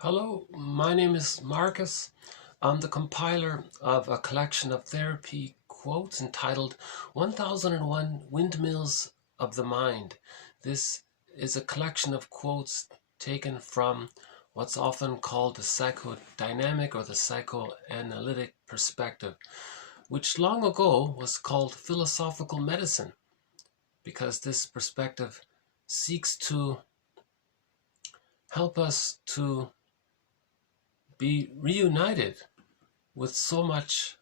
Hello, my name is Marcus. I'm the compiler of a collection of therapy quotes entitled 1001 Windmills of the Mind. This is a collection of quotes taken from what's often called the psychodynamic or the psychoanalytic perspective, which long ago was called philosophical medicine, because this perspective seeks to help us to be reunited with so much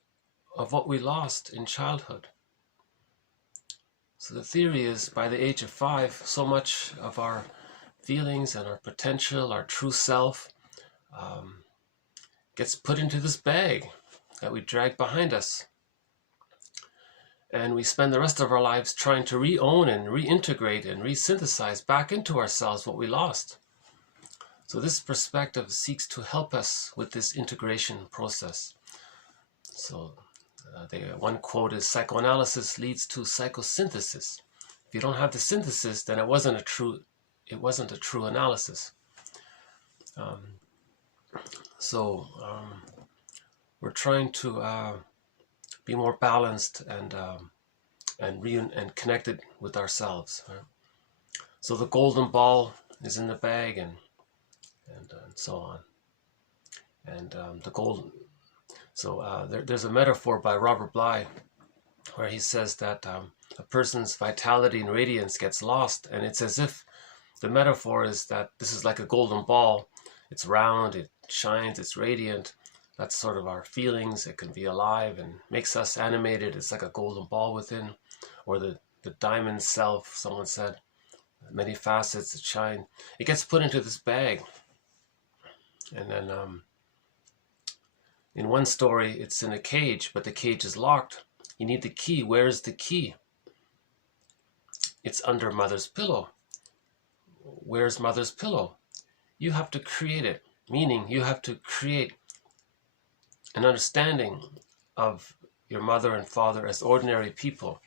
of what we lost in childhood. So the theory is by the age of 5, so much of our feelings and our potential, our true self, gets put into this bag that we drag behind us. And we spend the rest of our lives trying to re-own and reintegrate and re-synthesize back into ourselves what we lost. So this perspective seeks to help us with this integration process. So one quote is, psychoanalysis leads to psychosynthesis. If you don't have the synthesis, then it wasn't a true analysis. We're trying to be more balanced and connected with ourselves. Right? So the golden ball is in the bag, and so on. And the golden. So there's a metaphor by Robert Bly where he says that a person's vitality and radiance gets lost, and it's as if the metaphor is that this is like a golden ball. It's round, it shines, it's radiant. That's sort of our feelings. It can be alive and makes us animated. It's like a golden ball within, or the diamond self, someone said, many facets that shine. It gets put into this bag. And then in one story, it's in a cage, but the cage is locked. You need the key. Where's the key? It's under mother's pillow. Where's mother's pillow? You have to create it, meaning you have to create an understanding of your mother and father as ordinary people,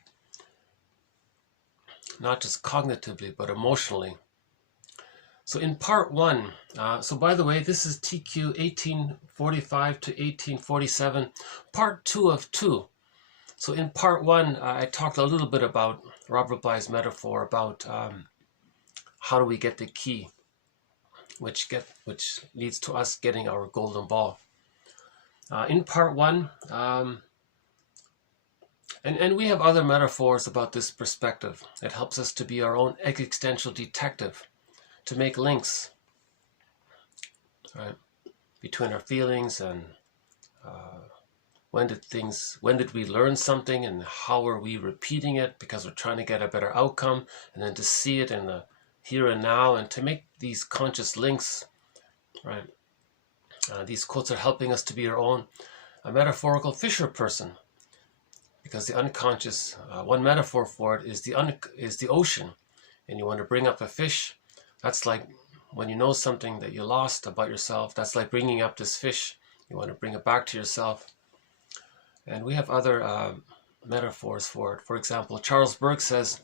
not just cognitively, but emotionally. So in part 1, so by the way, this is TQ 1845 to 1847, part 2 of 2. So in part 1, I talked a little bit about Robert Bly's metaphor about how do we get the key, which leads to us getting our golden ball. In part 1, and we have other metaphors about this perspective. It helps us to be our own existential detective, to make links, right, between our feelings and when did we learn something and how are we repeating it because we're trying to get a better outcome, and then to see it in the here and now and to make these conscious links, right? These quotes are helping us to be our own metaphorical fisher person, because the unconscious, one metaphor for it is the ocean, and you want to bring up a fish. That's like when you know something that you lost about yourself, that's like bringing up this fish. You want to bring it back to yourself. And we have other metaphors for it. For example, Charles Berg says,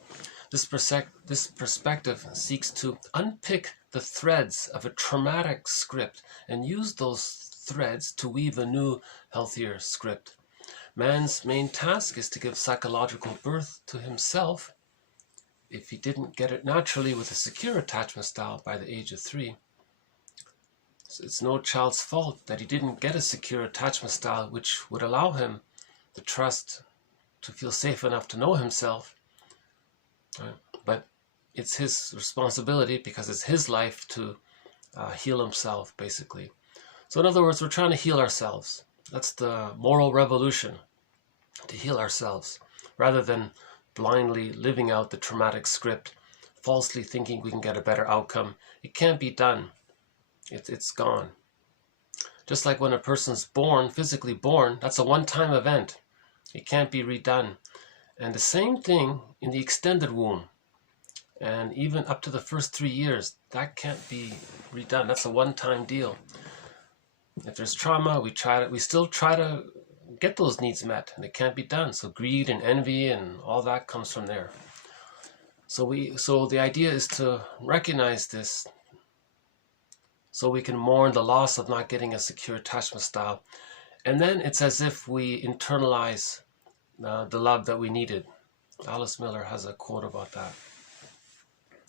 this perspective seeks to unpick the threads of a traumatic script and use those threads to weave a new, healthier script. Man's main task is to give psychological birth to himself. If he didn't get it naturally with a secure attachment style by the age of 3, so it's no child's fault that he didn't get a secure attachment style which would allow him the trust to feel safe enough to know himself. Right? But it's his responsibility, because it's his life, to heal himself, basically. So in other words, we're trying to heal ourselves. That's the moral revolution, to heal ourselves, rather than blindly living out the traumatic script, falsely thinking we can get a better outcome. It can't be done. It's gone. Just like when a person's born, physically born, that's a one-time event. It can't be redone. And the same thing in the extended womb. And even up to the first 3 years, that can't be redone. That's a one-time deal. If there's trauma, we still try to get those needs met, and it can't be done. So greed and envy and all that comes from there. So the idea is to recognize this, so we can mourn the loss of not getting a secure attachment style. And then it's as if we internalize the love that we needed. Alice Miller has a quote about that.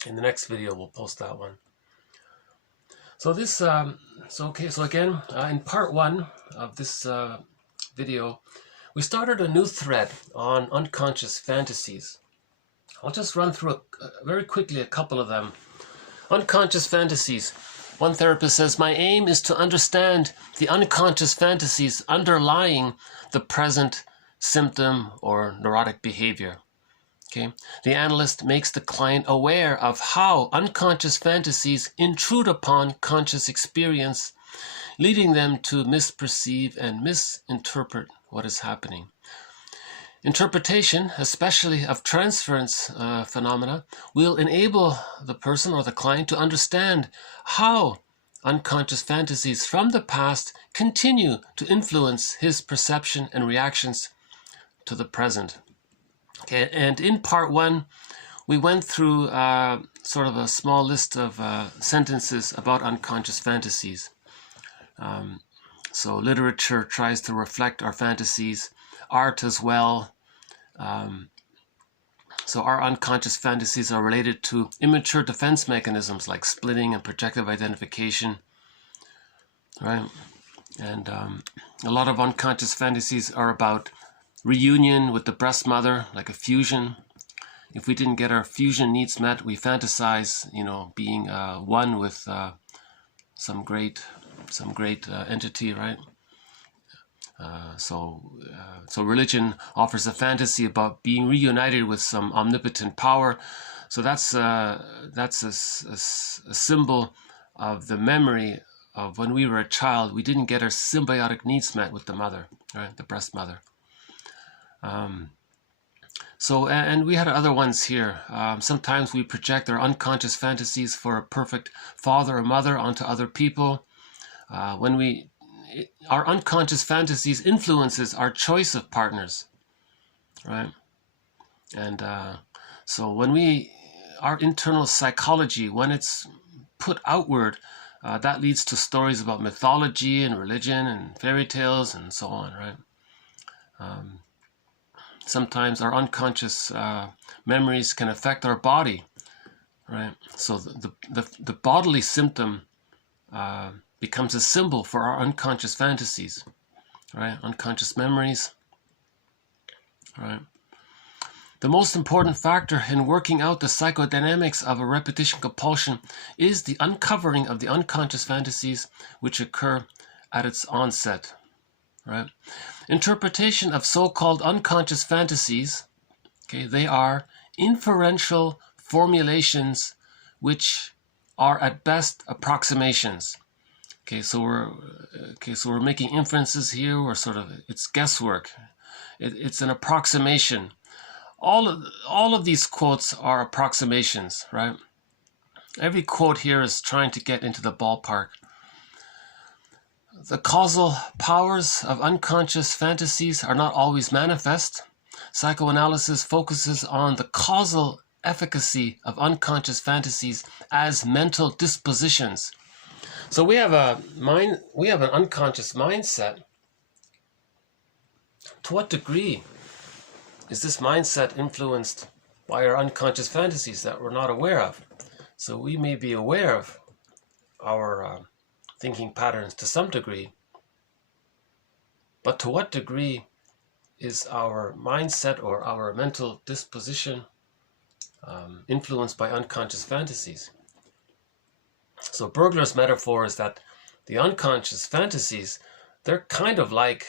In the next video, we'll post that one. So this, so again, in part 1 of this video, we started a new thread on unconscious fantasies. I'll just run through very quickly a couple of them. Unconscious fantasies. One therapist says, my aim is to understand the unconscious fantasies underlying the present symptom or neurotic behavior. Okay. The analyst makes the client aware of how unconscious fantasies intrude upon conscious experience, leading them to misperceive and misinterpret what is happening. Interpretation, especially of transference phenomena, will enable the person or the client to understand how unconscious fantasies from the past continue to influence his perception and reactions to the present. Okay, and in part 1, we went through sort of a small list of sentences about unconscious fantasies. So literature tries to reflect our fantasies, art as well. So our unconscious fantasies are related to immature defense mechanisms like splitting and projective identification, right? And a lot of unconscious fantasies are about reunion with the breast mother, like a fusion. If we didn't get our fusion needs met, we fantasize, being one with some great entity, right? So religion offers a fantasy about being reunited with some omnipotent power. So that's a symbol of the memory of when we were a child. We didn't get our symbiotic needs met with the mother, right? The breast mother. And we had other ones here. Sometimes we project our unconscious fantasies for a perfect father or mother onto other people. Our unconscious fantasies influences our choice of partners, right? And so our internal psychology, when it's put outward, that leads to stories about mythology and religion and fairy tales and so on, right? Sometimes our unconscious memories can affect our body, right? So the bodily symptom becomes a symbol for our unconscious fantasies, right? Unconscious memories, right? The most important factor in working out the psychodynamics of a repetition compulsion is the uncovering of the unconscious fantasies which occur at its onset, right? Interpretation of so-called unconscious fantasies, okay, they are inferential formulations which are at best approximations. Okay, so we're making inferences here. It's guesswork. It's an approximation. All of these quotes are approximations, right? Every quote here is trying to get into the ballpark. The causal powers of unconscious fantasies are not always manifest. Psychoanalysis focuses on the causal efficacy of unconscious fantasies as mental dispositions. So we have an unconscious mindset. To what degree is this mindset influenced by our unconscious fantasies that we're not aware of? So we may be aware of our thinking patterns to some degree, but to what degree is our mindset or our mental disposition influenced by unconscious fantasies? So Bergler's metaphor is that the unconscious fantasies, they're kind of like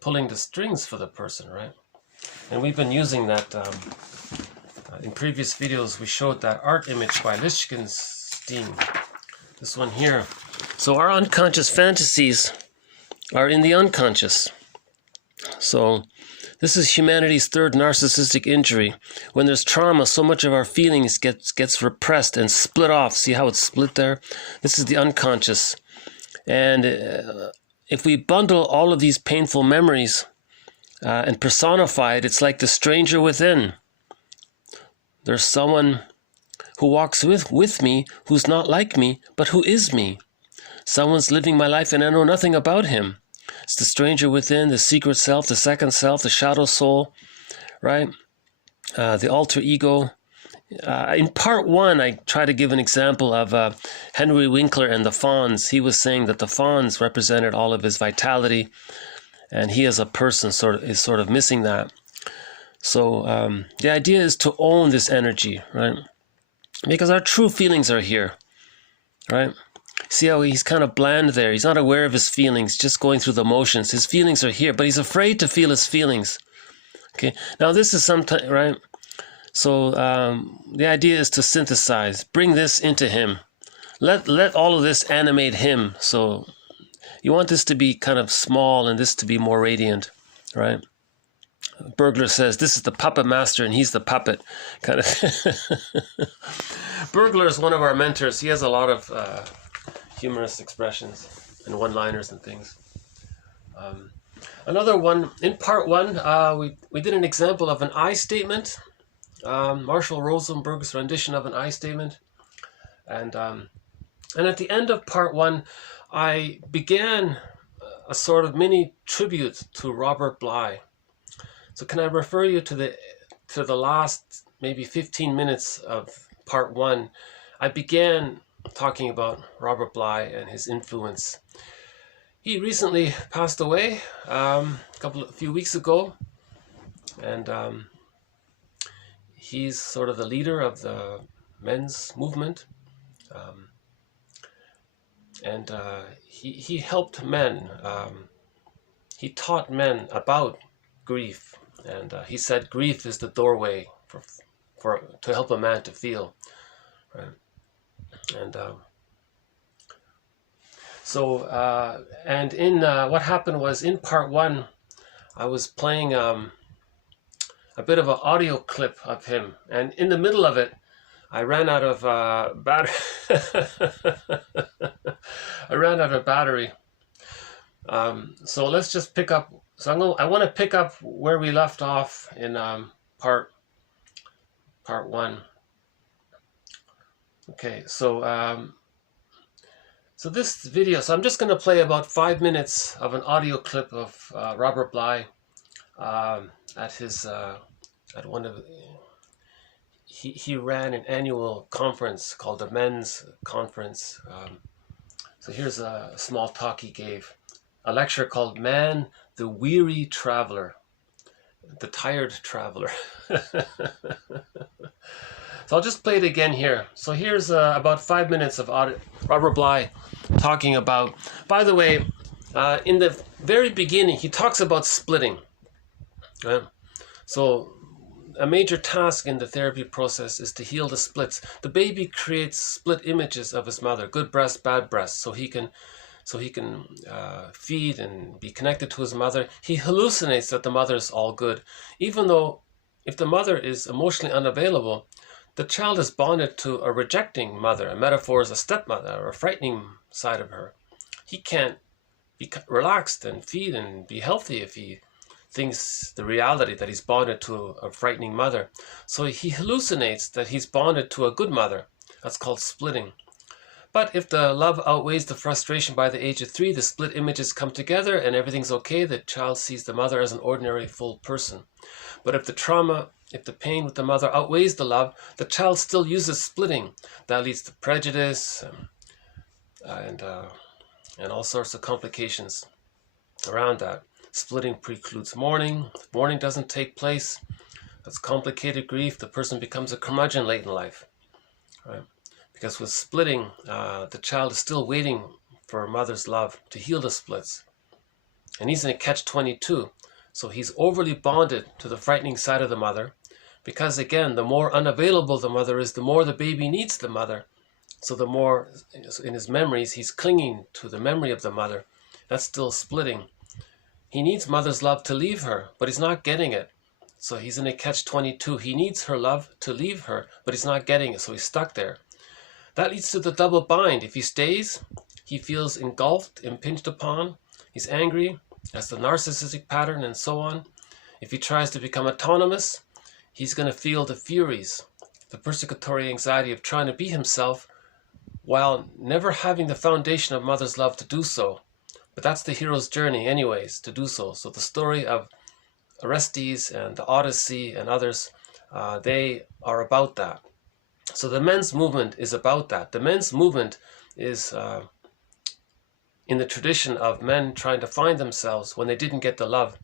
pulling the strings for the person, right? And we've been using that in previous videos. We showed that art image by Lichtenstein, this one here. So our unconscious fantasies are in the unconscious. So this is humanity's third narcissistic injury. When there's trauma, so much of our feelings gets repressed and split off. See how it's split there? This is the unconscious. And if we bundle all of these painful memories and personify it, it's like the stranger within. There's someone who walks with me, who's not like me, but who is me. Someone's living my life and I know nothing about him. It's the stranger within, the secret self, the second self, the shadow soul, right? The alter ego. In part one, I try to give an example of Henry Winkler and the fawns. He was saying that the fawns represented all of his vitality, and he as a person is sort of missing that. So the idea is to own this energy, right? Because our true feelings are here, right? See how he's kind of bland there. He's not aware of his feelings, just going through the motions. His feelings are here, but he's afraid to feel his feelings. Okay, now this is sometimes, right? So the idea is to synthesize, bring this into him. Let all of this animate him. So you want this to be kind of small and this to be more radiant, right? Burglar says, this is the puppet master and he's the puppet. Kind of. Burglar is one of our mentors. He has a lot of humorous expressions and one-liners and things. Another one, in part one, we did an example of an I statement. Marshall Rosenberg's rendition of an I statement. And at the end of part one, I began a sort of mini tribute to Robert Bly. So can I refer you to the last maybe 15 minutes of part one? I began talking about Robert Bly and his influence. He recently passed away a few weeks ago, and he's sort of the leader of the men's movement, and he helped men. He taught men about grief, and he said grief is the doorway to help a man to feel, right? And and in what happened was, in part one, I was playing a bit of an audio clip of him, and in the middle of it, I ran out of battery. I ran out of battery. So let's just pick up. So I want to pick up where we left off in part one. Okay, so this video. So I'm just going to play about 5 minutes of an audio clip of Robert Bly at his at one of. He ran an annual conference called the Men's Conference. So here's a small talk he gave. A lecture called Man, the Weary Traveler. The Tired Traveler. So I'll just play it again here. So here's about 5 minutes of Robert Bly talking about... By the way, in the very beginning, he talks about splitting. Right? So a major task in the therapy process is to heal the splits. The baby creates split images of his mother, good breast, bad breast, so he can feed and be connected to his mother. He hallucinates that the mother is all good, even though if the mother is emotionally unavailable, the child is bonded to a rejecting mother. A metaphor is a stepmother or a frightening side of her. He can't be relaxed and feed and be healthy if he thinks the reality that he's bonded to a frightening mother. So he hallucinates that he's bonded to a good mother. That's called splitting. But if the love outweighs the frustration by the age of 3, the split images come together and everything's okay. The child sees the mother as an ordinary, full person. But if the trauma, if the pain with the mother outweighs the love, the child still uses splitting. That leads to prejudice and all sorts of complications around that. Splitting precludes mourning. If mourning doesn't take place, that's complicated grief. The person becomes a curmudgeon late in life, right? Because with splitting, the child is still waiting for mother's love to heal the splits. And he's in a catch-22. So he's overly bonded to the frightening side of the mother. Because again, the more unavailable the mother is, the more the baby needs the mother. So the more in his memories, he's clinging to the memory of the mother. That's still splitting. He needs mother's love to leave her, but he's not getting it. So he's in a catch-22. He needs her love to leave her, but he's not getting it, so he's stuck there. That leads to the double bind. If he stays, he feels engulfed, impinged upon. He's angry. That's the narcissistic pattern and so on. If he tries to become autonomous, he's going to feel the furies the persecutory anxiety of trying to be himself while never having the foundation of mother's love to do so. But that's the hero's journey anyways, to do so. So the story of Orestes and the Odyssey and others, they are about that. So the men's movement is about that. The men's movement is in the tradition of men trying to find themselves when they didn't get the love.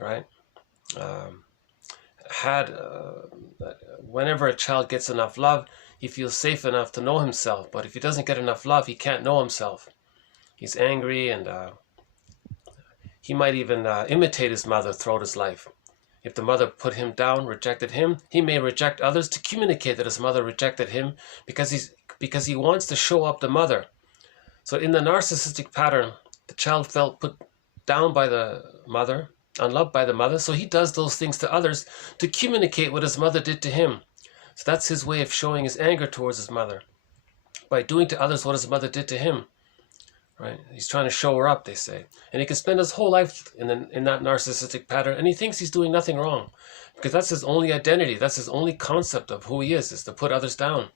Right? Whenever a child gets enough love, he feels safe enough to know himself. But if he doesn't get enough love, he can't know himself. He's angry, and he might even imitate his mother throughout his life. If the mother put him down, rejected him, he may reject others to communicate that his mother rejected him because he wants to show up the mother. So in the narcissistic pattern, the child felt put down by the mother, unloved by the mother, so he does those things to others to communicate what his mother did to him. So that's his way of showing his anger towards his mother, by doing to others what his mother did to him. Right? He's trying to show her up, they say. And he can spend his whole life in that narcissistic pattern, and he thinks he's doing nothing wrong, because that's his only identity, that's his only concept of who he is to put others down.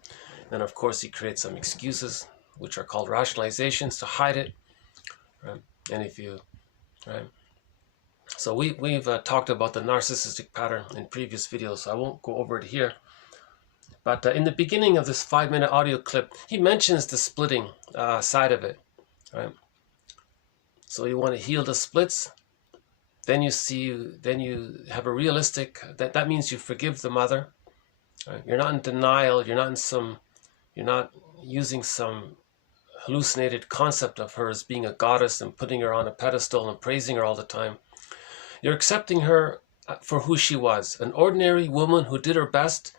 And of course he creates some excuses, which are called rationalizations, to hide it. Right? And if you, right? So we've talked about the narcissistic pattern in previous videos, so I won't go over it here. But in the beginning of this 5-minute audio clip, he mentions the splitting side of it. Right? So you want to heal the splits, then you have a realistic, that means you forgive the mother. Right? You're not in denial, you're not using some hallucinated concept of her as being a goddess and putting her on a pedestal and praising her all the time. You're accepting her for who she was, an ordinary woman who did her best,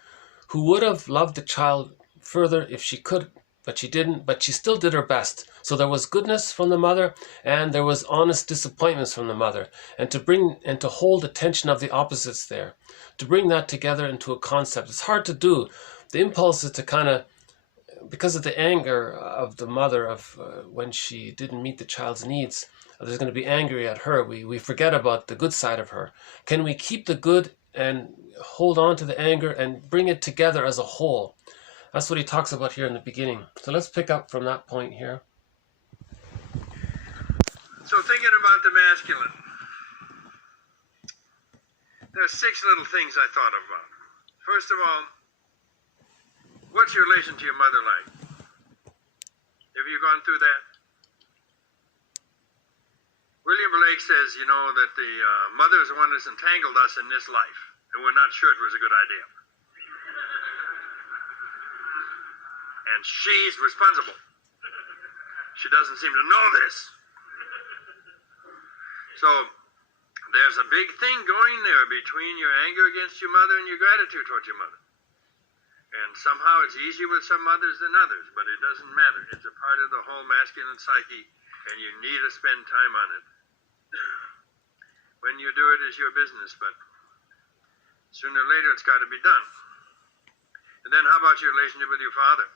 who would have loved the child further if she could, but she didn't, but she still did her best. So there was goodness from the mother, and there was honest disappointments from the mother. And to hold the tension of the opposites there, to bring that together into a concept, it's hard to do. The impulse is to kind of, because of the anger of the mother of when she didn't meet the child's needs, there's going to be angry at her. We forget about the good side of her. Can we keep the good and hold on to the anger and bring it together as a whole? That's what he talks about here in the beginning. So let's pick up from that point here. So thinking about the masculine, there are 6 little things I thought about. First of all, what's your relation to your mother like? Have you gone through that? William Blake says, you know, that the mother is the one that's entangled us in this life, and we're not sure it was a good idea. And she's responsible. She doesn't seem to know this. So there's a big thing going there between your anger against your mother and your gratitude towards your mother. And somehow it's easier with some mothers than others, but it doesn't matter. It's a part of the whole masculine psyche, and you need to spend time on it. When you do it is your business, but sooner or later it's got to be done. And then how about your relationship with your father?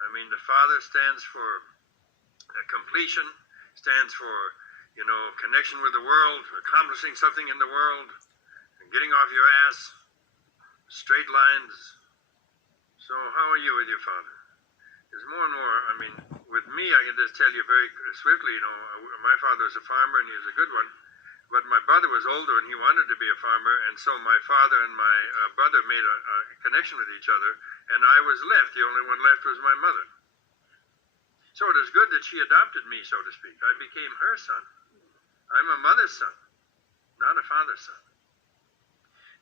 I mean, the father stands for completion, stands for, you know, connection with the world, accomplishing something in the world, and getting off your ass, straight lines. So how are you with your father? There's more and more, I mean, with me, I can just tell you very swiftly, you know, my father was a farmer and he was a good one, but my brother was older and he wanted to be a farmer, and so my father and my brother made a connection with each other, and I was left. The only one left was my mother. So it is good that she adopted me, so to speak. I became her son. I'm a mother's son, not a father's son.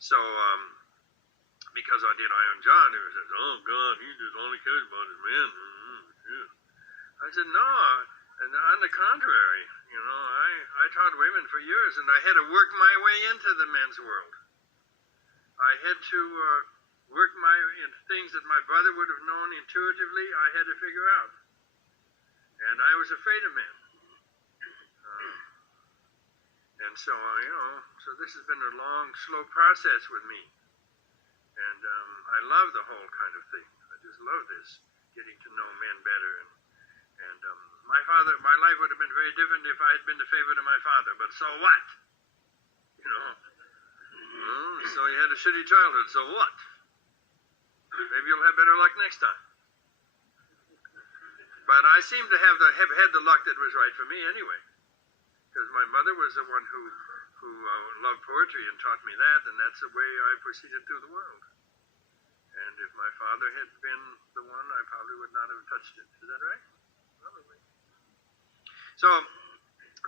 So, because I did Iron John, who says, oh God, he just only cares about his men. I said, no, and on the contrary, you know, I taught women for years, and I had to work my way into the men's world. I had to work my into things that my brother would have known intuitively. I had to figure out, and I was afraid of men. And so, you know, so this has been a long, slow process with me. And I love the whole kind of thing. I just love this, getting to know men better. And my life would have been very different if I had been the favorite of my father. But so what? You know, So you had a shitty childhood, so what? Maybe you'll have better luck next time. But I seem to have had the luck that was right for me anyway. Because my mother was the one who loved poetry and taught me that, and that's the way I proceeded through the world. And if my father had been the one, I probably would not have touched it. Is that right? Probably. So,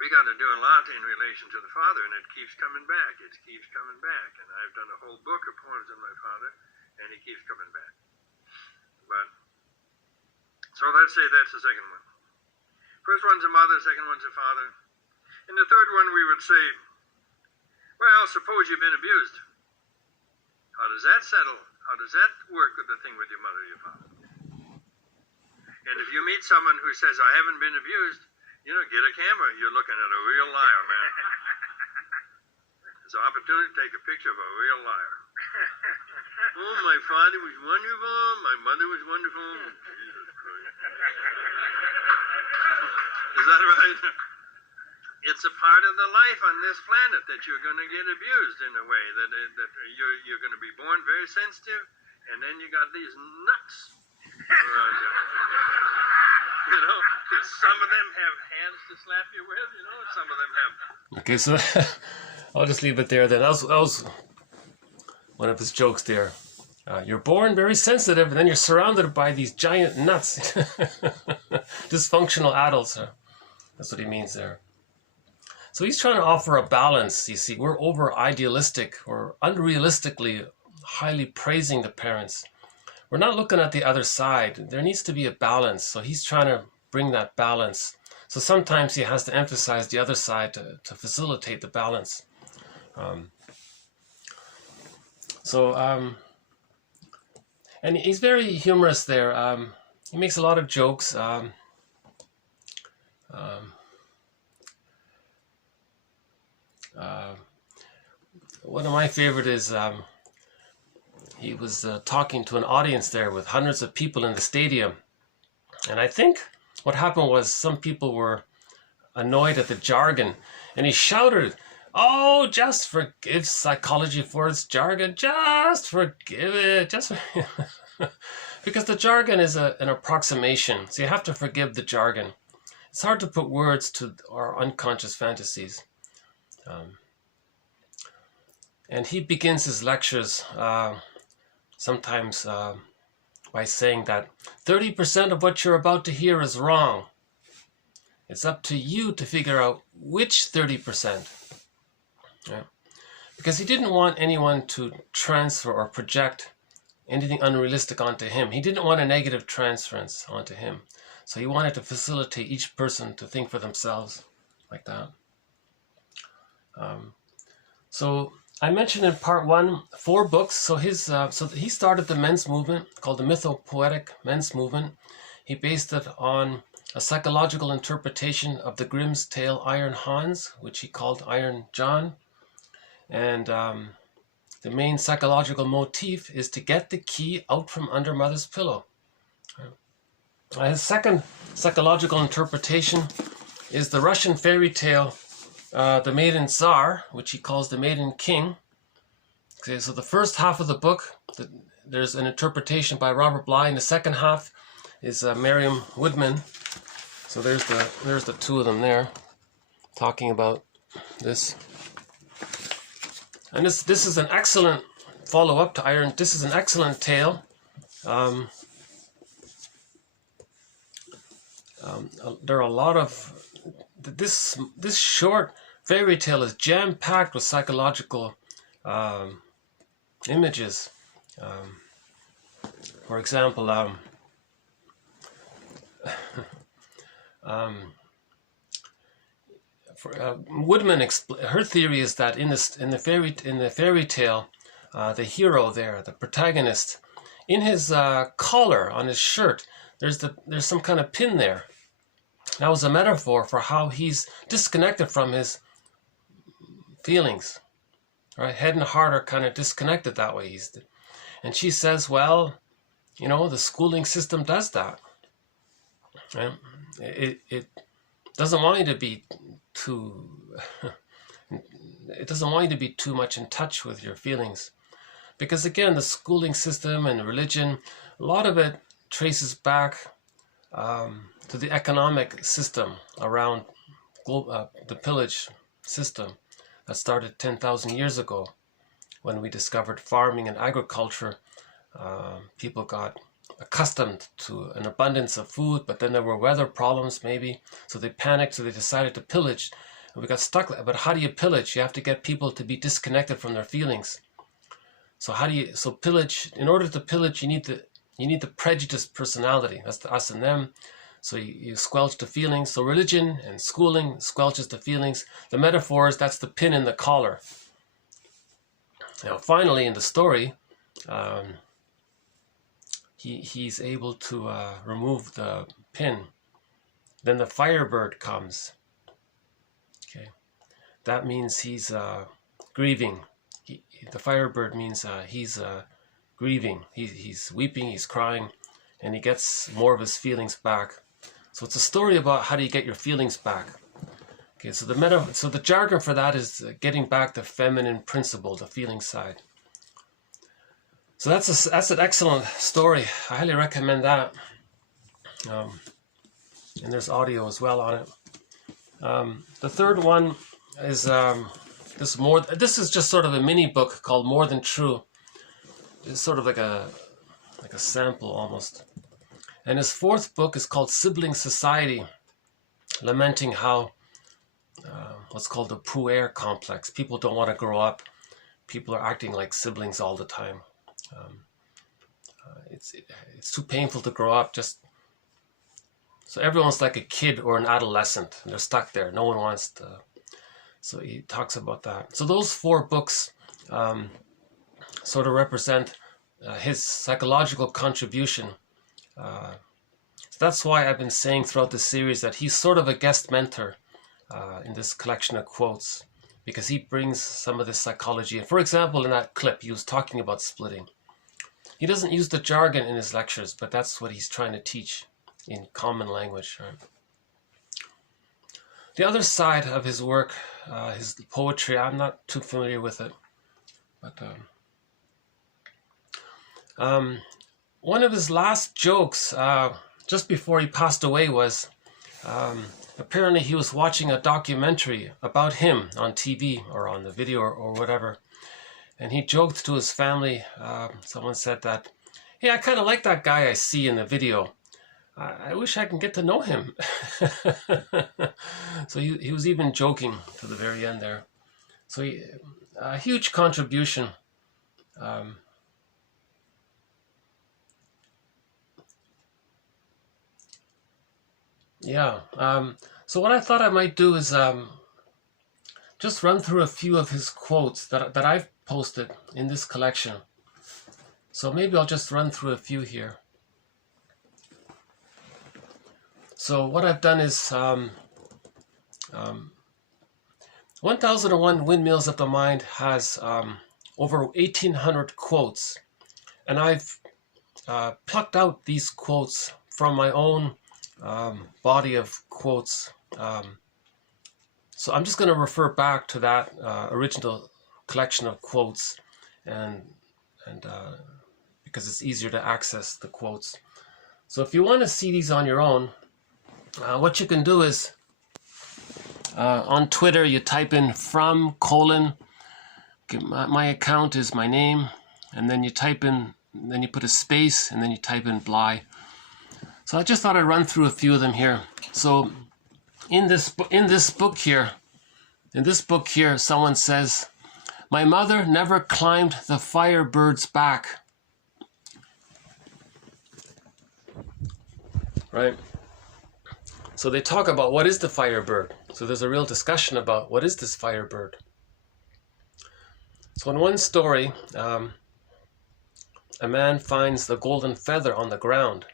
we got to do a lot in relation to the father, and it keeps coming back. It keeps coming back. And I've done a whole book of poems on my father, and he keeps coming back. But, so let's say that's the second one. First one's a mother, second one's a father. In the third one, we would say, well, suppose you've been abused. How does that settle? How does that work with the thing with your mother or your father? And if you meet someone who says, I haven't been abused, get a camera. You're looking at a real liar, man. It's an opportunity to take a picture of a real liar. Oh, my father was wonderful. My mother was wonderful. Jesus Christ. Is that right? It's a part of the life on this planet that you're going to get abused in a way, that you're going to be born very sensitive, and then you got these nuts around you. Because some of them have hands to slap you with, some of them have... Okay, so I'll just leave it there then. That was one of his jokes there. You're born very sensitive, and then you're surrounded by these giant nuts. Dysfunctional adults. That's what he means there. So he's trying to offer a balance. You see, we're over-idealistic. We're unrealistically highly praising the parents. We're not looking at the other side. There needs to be a balance. So he's trying to bring that balance. So sometimes he has to emphasize the other side to facilitate the balance. And he's very humorous there. He makes a lot of jokes. One of my favorite is he was talking to an audience there with hundreds of people in the stadium, and I think what happened was some people were annoyed at the jargon, and he shouted, "Oh, just forgive psychology for its jargon, just forgive it, just because the jargon is an approximation, so you have to forgive the jargon. It's hard to put words to our unconscious fantasies." And he begins his lectures sometimes by saying that 30% of what you're about to hear is wrong. It's up to you to figure out which 30%. Right? Because he didn't want anyone to transfer or project anything unrealistic onto him. He didn't want a negative transference onto him. So he wanted to facilitate each person to think for themselves like that. So I mentioned in part 1 4 books. So he started the men's movement called the mythopoetic men's movement. He based it on a psychological interpretation of the Grimm's tale Iron Hans, which he called Iron John. And the main psychological motif is to get the key out from under mother's pillow. His second psychological interpretation is the Russian fairy tale The Maiden Tsar, which he calls the Maiden King. Okay, so the first half of the book, there's an interpretation by Robert Bly, and the second half is Merriam Woodman. So there's the two of them there, talking about this. And this is an excellent follow-up to Iron. This is an excellent tale. There are a lot of this short fairy tale is jam-packed with psychological images. For example, Woodman, her theory is that in the fairy tale, the hero there, the protagonist, in his collar on his shirt, there's some kind of pin there. That was a metaphor for how he's disconnected from his feelings. Right, head and heart are kind of disconnected that way. And she says, well, the schooling system does that. Right? It doesn't want you to be too It doesn't want you to be too much in touch with your feelings. Because again, the schooling system and religion, a lot of it traces back to the economic system around the pillage system that started 10,000 years ago. When we discovered farming and agriculture, people got accustomed to an abundance of food, but then there were weather problems maybe, so they panicked, so they decided to pillage, and we got stuck. But how do you pillage? You have to get people to be disconnected from their feelings. So pillage, in order to pillage, you need the prejudiced personality. That's the us and them. So you squelch the feelings. So religion and schooling squelches the feelings. The metaphors, that's the pin in the collar. Now, finally, in the story, he's able to remove the pin. Then the firebird comes. Okay, that means he's grieving. The firebird means he's grieving. He's weeping. He's crying, and he gets more of his feelings back. So it's a story about how do you get your feelings back. Okay, so the jargon for that is getting back the feminine principle, the feeling side. So that's an excellent story. I highly recommend that. And there's audio as well on it. The third one is this is just sort of a mini book called More Than True. It's sort of like a sample almost. And his fourth book is called Sibling Society, lamenting how what's called the puer complex. People don't want to grow up. People are acting like siblings all the time. It's too painful to grow up. So everyone's like a kid or an adolescent, and they're stuck there. No one wants to. So he talks about that. So those four books sort of represent his psychological contribution. So that's why I've been saying throughout the series that he's sort of a guest mentor in this collection of quotes, because he brings some of this psychology in. For example, in that clip, he was talking about splitting. He doesn't use the jargon in his lectures, but that's what he's trying to teach in common language. Right? The other side of his work, his poetry, I'm not too familiar with it, but one of his last jokes just before he passed away was apparently he was watching a documentary about him on TV or on the video or whatever, and he joked to his family. Someone said that, hey, I kind of like that guy I see in the video. I wish I can get to know him. So he was even joking to the very end there. So a huge contribution. So what I thought I might do is just run through a few of his quotes that I've posted in this collection. So maybe I'll just run through a few here. So what I've done is 1001 Windmills of the Mind has over 1,800 quotes, and I've plucked out these quotes from my own body of quotes. So I'm just going to refer back to that original collection of quotes, and because it's easier to access the quotes. So if you want to see these on your own, what you can do is on Twitter you type in my account is my name, and then you type in, then you put a space, and then you type in Bly. So I just thought I'd run through a few of them here. So in this book here, someone says, "My mother never climbed the firebird's back." Right? So they talk about what is the firebird. So there's a real discussion about what is this firebird. So in one story, a man finds the golden feather on the ground.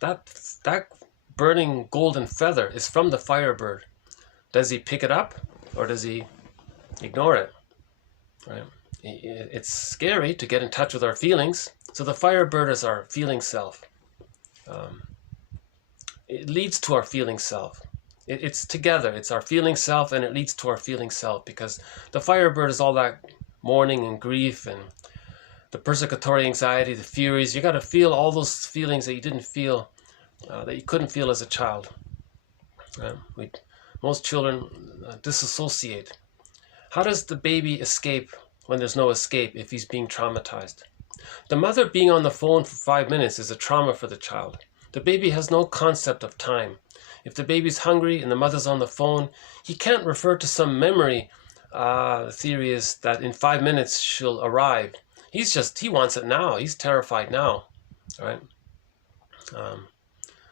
That burning golden feather is from the firebird. Does he pick it up or does he ignore it? Right? It's scary to get in touch with our feelings. So the firebird is our feeling self. It leads to our feeling self. It's together. It's our feeling self, and it leads to our feeling self, because the Firebird is all that mourning and grief and the persecutory anxiety, the furies. You got to feel all those feelings that you didn't feel, that you couldn't feel as a child. Most children disassociate. How does the baby escape when there's no escape if he's being traumatized? The mother being on the phone for 5 minutes is a trauma for the child. The baby has no concept of time. If the baby's hungry and the mother's on the phone, he can't refer to some memory. The theory is that in 5 minutes she'll arrive. He wants it now. He's terrified now, right?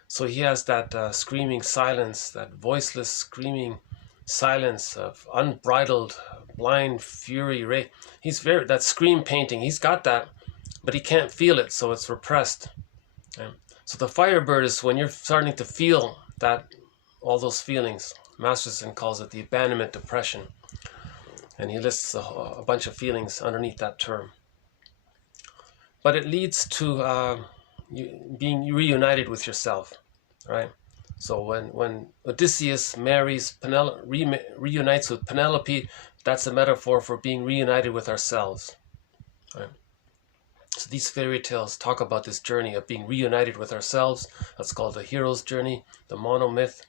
So he has that screaming silence, that voiceless screaming silence of unbridled, blind fury. That scream painting, he's got that, but he can't feel it, so it's repressed. Right? So the Firebird is when you're starting to feel all those feelings. Masterson calls it the abandonment depression, and he lists a bunch of feelings underneath that term. But it leads to being reunited with yourself, right? So when Odysseus reunites with Penelope, that's a metaphor for being reunited with ourselves, right? So these fairy tales talk about this journey of being reunited with ourselves. That's called the hero's journey, the monomyth.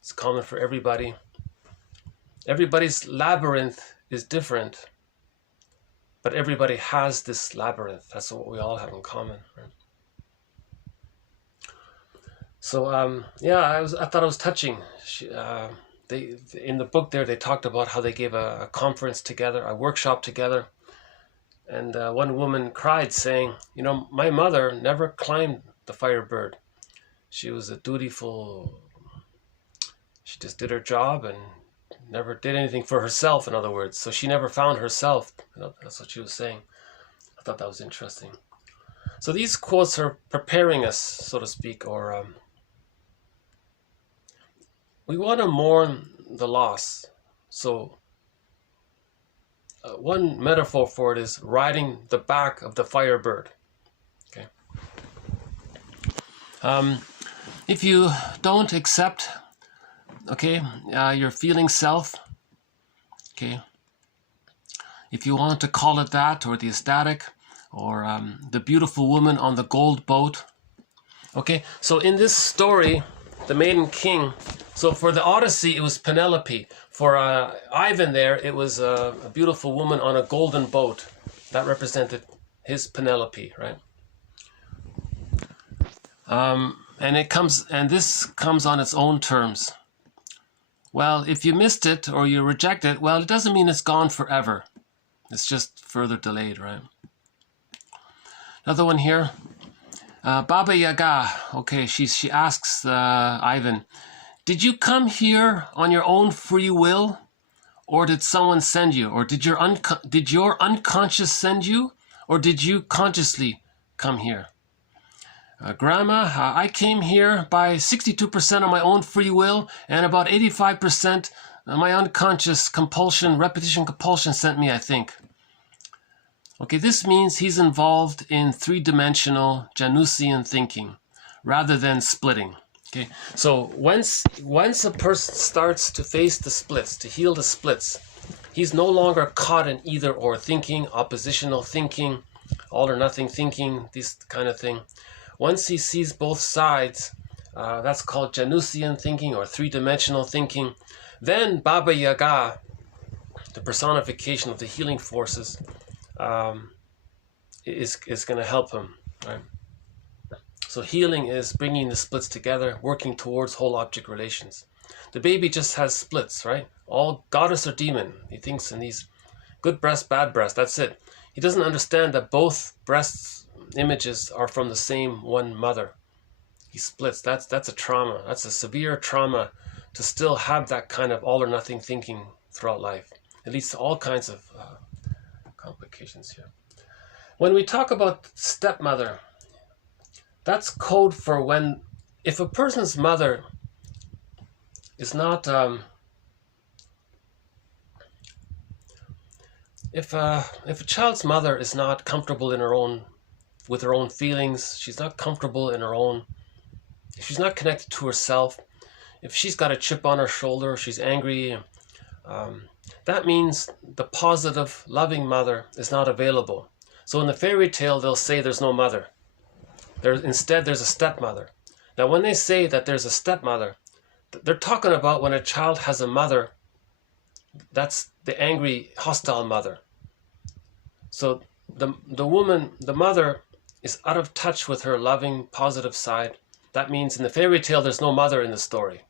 It's common for everybody. Everybody's labyrinth is different, but everybody has this labyrinth. That's what we all have in common, right? So I thought it was touching. In the book there, they talked about how they gave a conference together, a workshop together. And one woman cried saying, my mother never climbed the Firebird. She was a dutiful, she just did her job and never did anything for herself, in other words. So she never found herself. That's what she was saying. I thought that was interesting. So these quotes are preparing us, so to speak, or we want to mourn the loss. So one metaphor for it is riding the back of the Firebird. Okay. If you don't accept, your feeling self, okay, if you want to call it that, or the ecstatic, or the beautiful woman on the gold boat, okay. So in this story, the Maiden King. So for the Odyssey, it was Penelope. For Ivan there, it was a beautiful woman on a golden boat. That represented his Penelope, right? And this comes on its own terms. Well, if you missed it or you reject it, well, it doesn't mean it's gone forever. It's just further delayed, right? Another one here. Baba Yaga. Okay, she asks Ivan, did you come here on your own free will, or did someone send you, or did your unconscious send you, or did you consciously come here? Grandma, I came here by 62% of my own free will, and about 85% my unconscious repetition compulsion sent me, I think. Okay, this means he's involved in three-dimensional Janusian thinking rather than splitting. Okay, so once a person starts to face the splits, to heal the splits, he's no longer caught in either or thinking, oppositional thinking, all or nothing thinking, this kind of thing. Once he sees both sides, that's called Janusian thinking or three-dimensional thinking. Then Baba Yaga, the personification of the healing forces, is going to help him, right? So healing is bringing the splits together, working towards whole object relations. The baby just has splits, right? All goddess or demon. He thinks in these good breast, bad breast. That's it. He doesn't understand that both breasts images are from the same one mother. He splits. That's a trauma. That's a severe trauma to still have that kind of all or nothing thinking throughout life. It leads to all kinds of complications here. When we talk about stepmother, that's code for if a person's mother is not, if a child's mother is not comfortable with her own feelings, she's not comfortable in she's not connected to herself. if she's got a chip on her shoulder, she's angry, that means the positive, loving mother is not available. So in the fairy tale, they'll say there's no mother. Instead, there's a stepmother. Now, when they say that there's a stepmother, they're talking about when a child has a mother, that's the angry, hostile mother. So the woman, the mother, is out of touch with her loving, positive side. That means in the fairy tale, there's no mother in the story.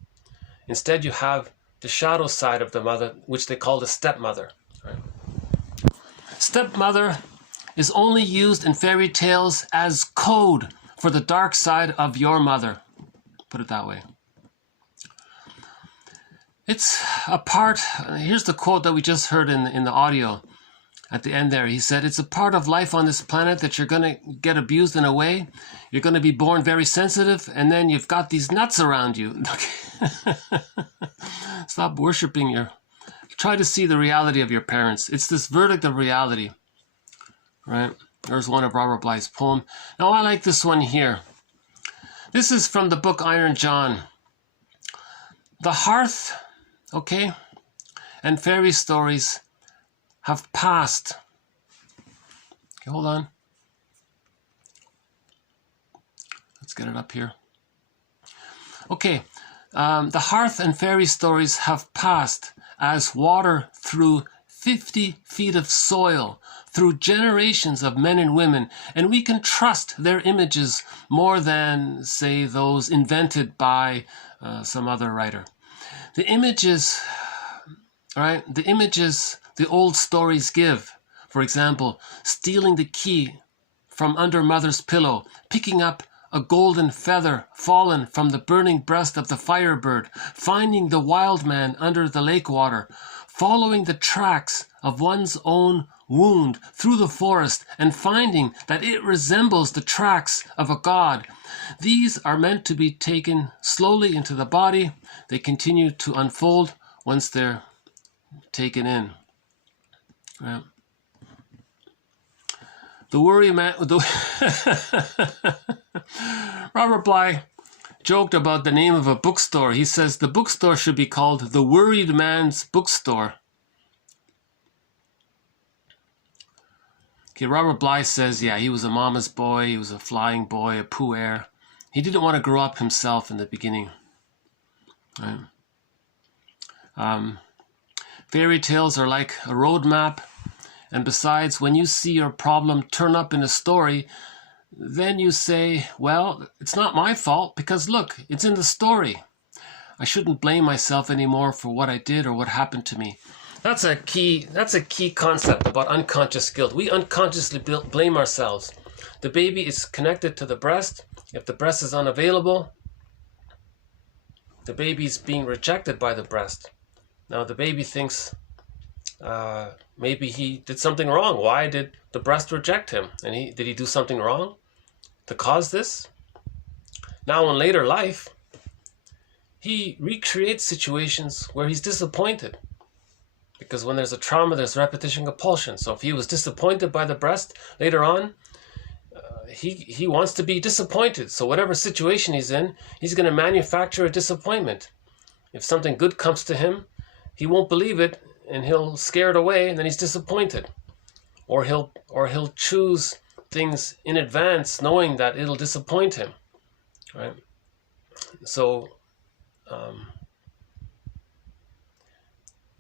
Instead, you have the shadow side of the mother, which they call the stepmother. Right? Stepmother is only used in fairy tales as code for the dark side of your mother. Put it that way. It's a part, here's the quote that we just heard in the audio at the end there. He said, it's a part of life on this planet that you're going to get abused in a way. You're going to be born very sensitive, and then you've got these nuts around you. Stop worshiping try to see the reality of your parents. It's this verdict of reality, right? There's one of Robert Bly's poem. Now I like this one here. This is from the book Iron John. The hearth, okay, and fairy stories have passed. Okay, hold on. Let's get it up here. Okay, the hearth and fairy stories have passed as water through 50 feet of soil, through generations of men and women, and we can trust their images more than, say, those invented by some other writer. The images, right? The images the old stories give, for example, stealing the key from under mother's pillow, picking up a golden feather fallen from the burning breast of the firebird, finding the wild man under the lake water, following the tracks of one's own wound through the forest and finding that it resembles the tracks of a god. These are meant to be taken slowly into the body. They continue to unfold once they're taken in. Right. The worry man... Robert Bly joked about the name of a bookstore. He says the bookstore should be called the Worried Man's Bookstore. Okay, Robert Bly says, yeah, he was a mama's boy, he was a flying boy, a puer. He didn't want to grow up himself in the beginning. Right? Fairy tales are like a roadmap, and besides, when you see your problem turn up in a story, then you say, well, it's not my fault because look, it's in the story. I shouldn't blame myself anymore for what I did or what happened to me. That's a key concept about unconscious guilt. We unconsciously blame ourselves. The baby is connected to the breast. If the breast is unavailable, the baby's being rejected by the breast. Now the baby thinks maybe he did something wrong. Why did the breast reject him? And did he do something wrong to cause this? Now in later life, he recreates situations where he's disappointed. Because when there's a trauma, there's repetition compulsion. So if he was disappointed by the breast later on, he wants to be disappointed. So whatever situation he's in, he's going to manufacture a disappointment. If something good comes to him, he won't believe it and he'll scare it away, and then he's disappointed. Or he'll choose things in advance knowing that it'll disappoint him. Right? So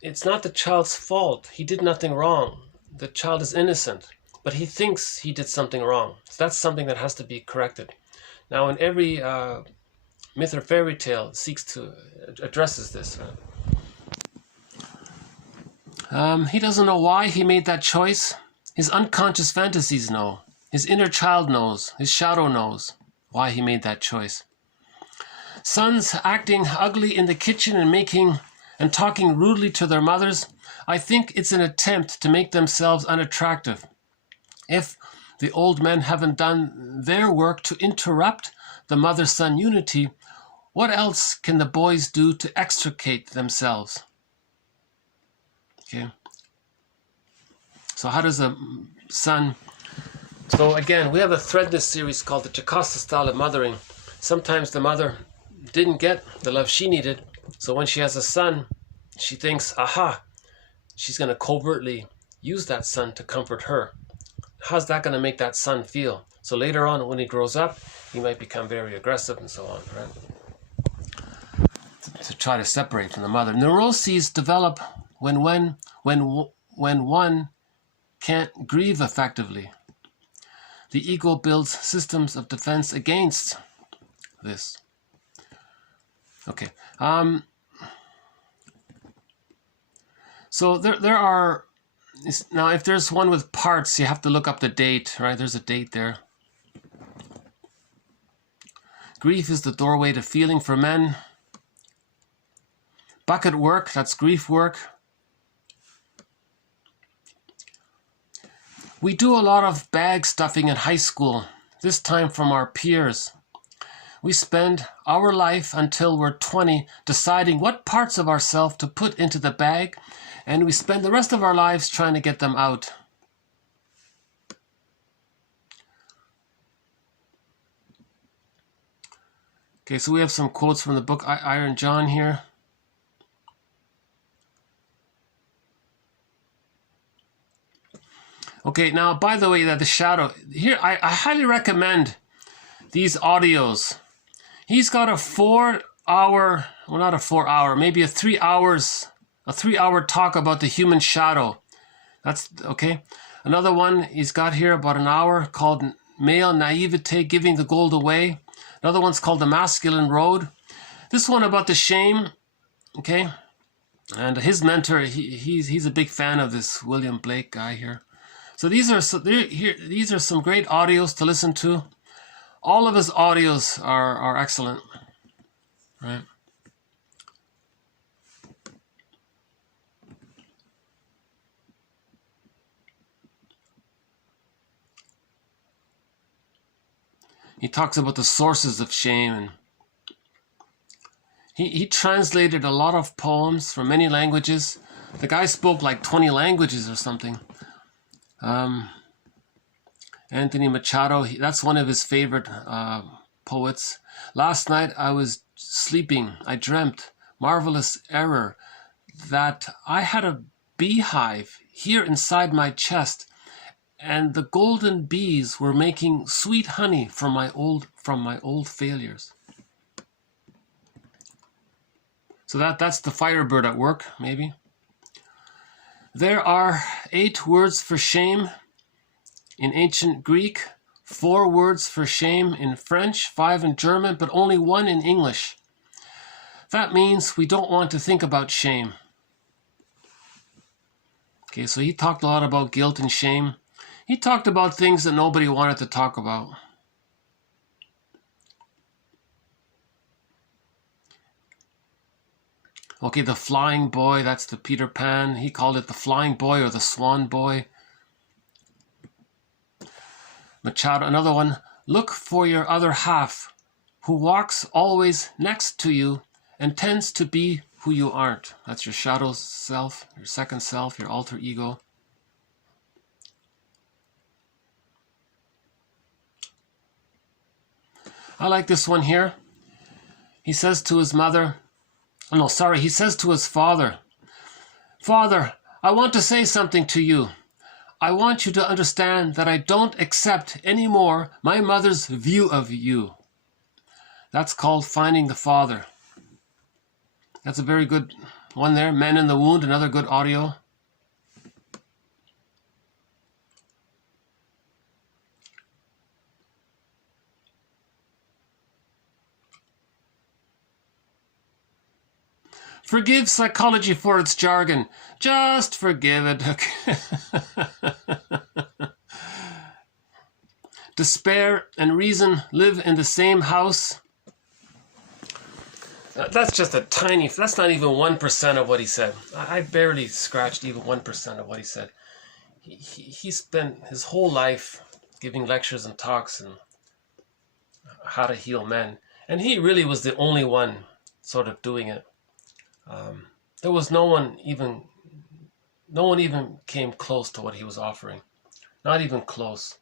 it's not the child's fault. He did nothing wrong. The child is innocent, but he thinks he did something wrong. So that's something that has to be corrected. Now, in every myth or fairy tale addresses this. He doesn't know why he made that choice. His unconscious fantasies know. His inner child knows. His shadow knows why he made that choice. Sons acting ugly in the kitchen and talking rudely to their mothers, I think it's an attempt to make themselves unattractive. If the old men haven't done their work to interrupt the mother-son unity, what else can the boys do to extricate themselves? Okay. So how does a son... So again, we have a thread in this series called the Jocasta style of mothering. Sometimes the mother didn't get the love she needed. So when she has a son, she thinks, aha, she's going to covertly use that son to comfort her. How's that going to make that son feel? So later on, when he grows up, he might become very aggressive and so on, right? To try to separate from the mother. Neuroses develop when one can't grieve effectively. The ego builds systems of defense against this. Okay. So there are, now if there's one with parts, you have to look up the date, right? There's a date there. Grief is the doorway to feeling for men. Bucket work, that's grief work. We do a lot of bag stuffing in high school, this time from our peers. We spend our life until we're 20 deciding what parts of ourselves to put into the bag, and we spend the rest of our lives trying to get them out. Okay, so we have some quotes from the book Iron John here. Okay, now, by the way, that the shadow, here, I highly recommend these audios. He's got a 4-hour, well, not a 4-hour, maybe a 3-hour talk about the human shadow. That's, okay. Another one he's got here, about an hour, called Male Naivete, Giving the Gold Away. Another one's called The Masculine Road. This one about the shame, okay. And his mentor, he's a big fan of this William Blake guy here. So these are some great audios to listen to. All of his audios are excellent, right? He talks about the sources of shame, and he translated a lot of poems from many languages. The guy spoke like 20 languages or something. Anthony Machado, that's one of his favorite poets. Last night I was sleeping. I dreamt, marvelous error, that I had a beehive here inside my chest, and the golden bees were making sweet honey from my old failures. So that's the firebird at work, maybe. There are 8 words for shame in ancient Greek, 4 words for shame in French, 5 in German, but only 1 in English. That means we don't want to think about shame. Okay, so he talked a lot about guilt and shame. He talked about things that nobody wanted to talk about. Okay, the flying boy, that's the Peter Pan. He called it the flying boy or the swan boy. Machado, another one. Look for your other half, who walks always next to you and tends to be who you aren't. That's your shadow self, your second self, your alter ego. I like this one here. He says to his mother, he says to his father, Father, I want to say something to you. I want you to understand that I don't accept anymore my mother's view of you. That's called Finding the Father. That's a very good one there. Men in the Wound, another good audio. Forgive psychology for its jargon. Just forgive it. Okay. Despair and reason live in the same house. That's just a tiny, that's not even 1% of what he said. I barely scratched even 1% of what he said. He spent his whole life giving lectures and talks and how to heal men. And he really was the only one sort of doing it. There was no one even came close to what he was offering. Not even close.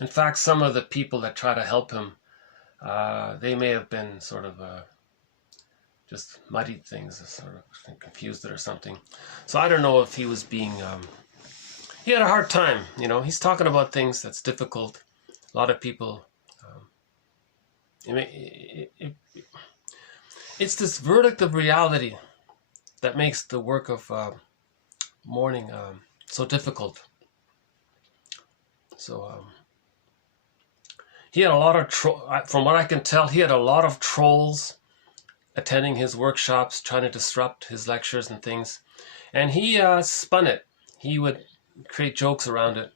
In fact, some of the people that try to help him they may have been sort of just muddied things, sort of confused it or something. So I don't know if he was being, he had a hard time, you know, he's talking about things that's difficult. A lot of people, it's this verdict of reality that makes the work of mourning so difficult. So he had a lot of, from what I can tell, he had a lot of trolls attending his workshops, trying to disrupt his lectures and things. And he spun it. He would create jokes around it.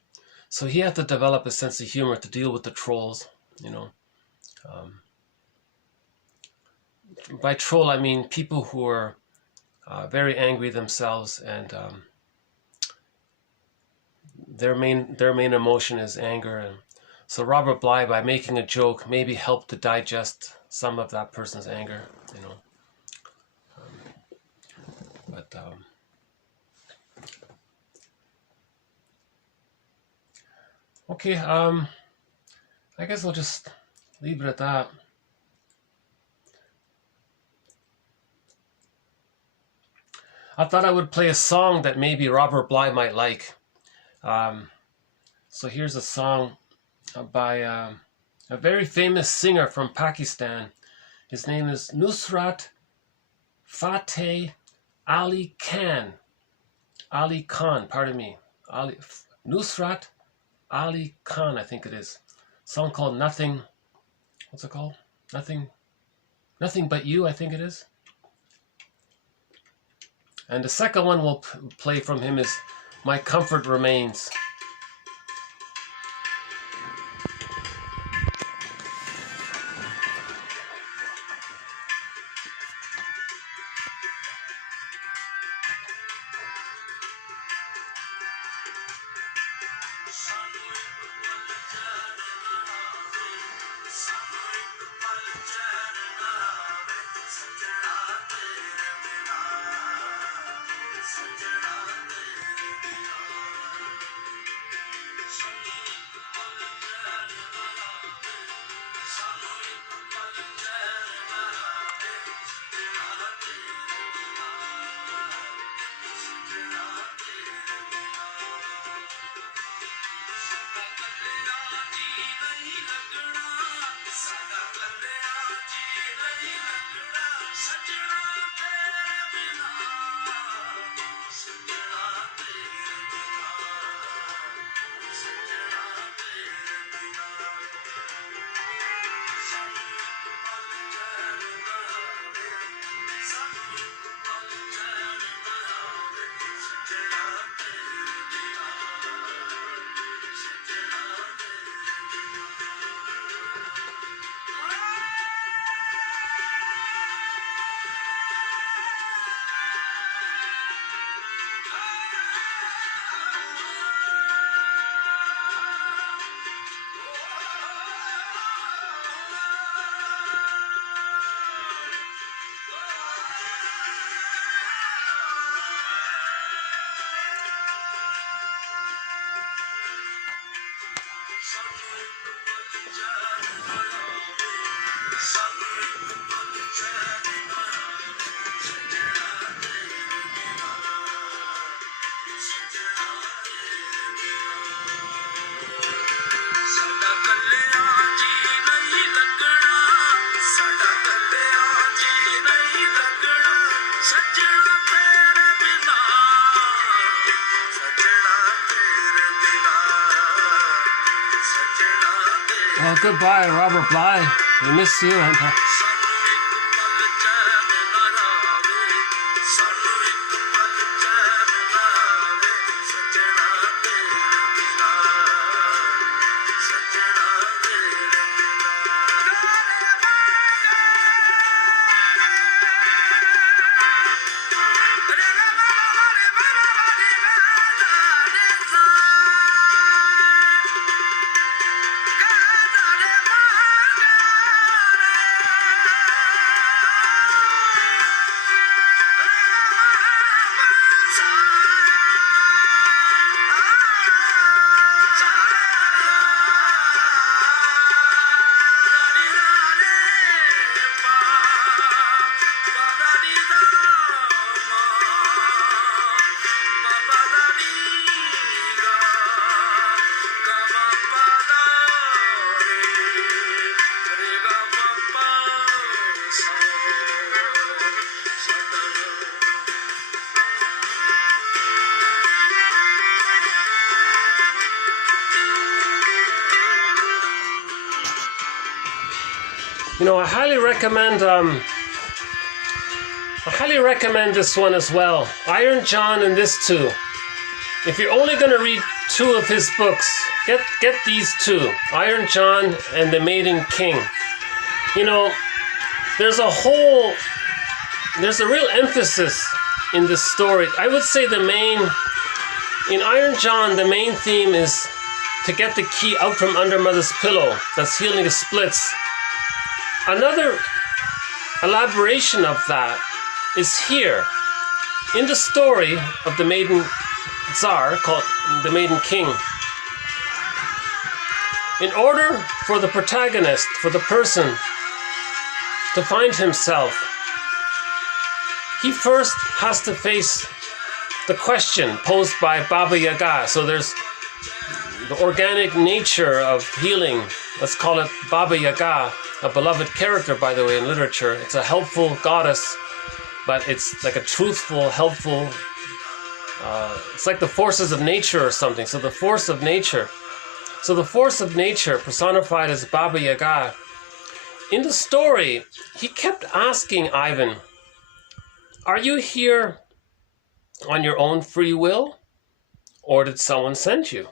So he had to develop a sense of humor to deal with the trolls, you know. By troll, I mean people who are very angry themselves, and their main emotion is anger. And so Robert Bly, by making a joke, maybe helped to digest some of that person's anger, you know. Okay, I guess we'll just leave it at that. I thought I would play a song that maybe Robert Bly might like. So here's a song by a very famous singer from Pakistan. His name is Nusrat Fateh Ali Khan. Ali Khan, pardon me. Nusrat Ali Khan, I think it is. A song called Nothing. What's it called? Nothing But You, I think it is. And the second one we'll play from him is My Comfort Remains. Well, goodbye, Robert Bly. We miss you. And You know, I highly recommend this one as well. Iron John and this too. If you're only going to read 2 of his books, get these 2, Iron John and The Maiden King. You know, there's a real emphasis in this story. I would say in Iron John, the main theme is to get the key out from under mother's pillow. That's healing the splits. Another elaboration of that is here in the story of the Maiden Tsar, called the Maiden King. In order for the protagonist, for the person to find himself, he first has to face the question posed by Baba Yaga. So there's the organic nature of healing. Let's call it Baba Yaga, a beloved character, by the way, in literature. It's a helpful goddess, but it's like a truthful, helpful, it's like the forces of nature or something. So the force of nature. So the force of nature personified as Baba Yaga. In the story, he kept asking Ivan, are you here on your own free will? Or did someone send you?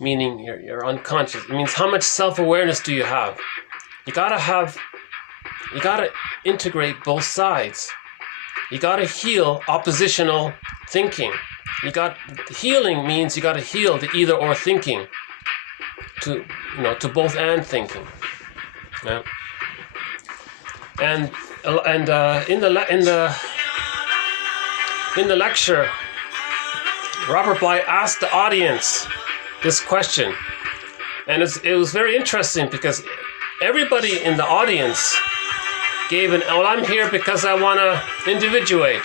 Meaning you're unconscious. It means how much self-awareness do you have? You gotta integrate both sides. You gotta heal oppositional thinking. Healing means you gotta heal the either or thinking. To both and thinking. Yeah. And in the lecture, Robert Bly asked the audience this question, and it was very interesting because everybody in the audience gave I'm here because I want to individuate.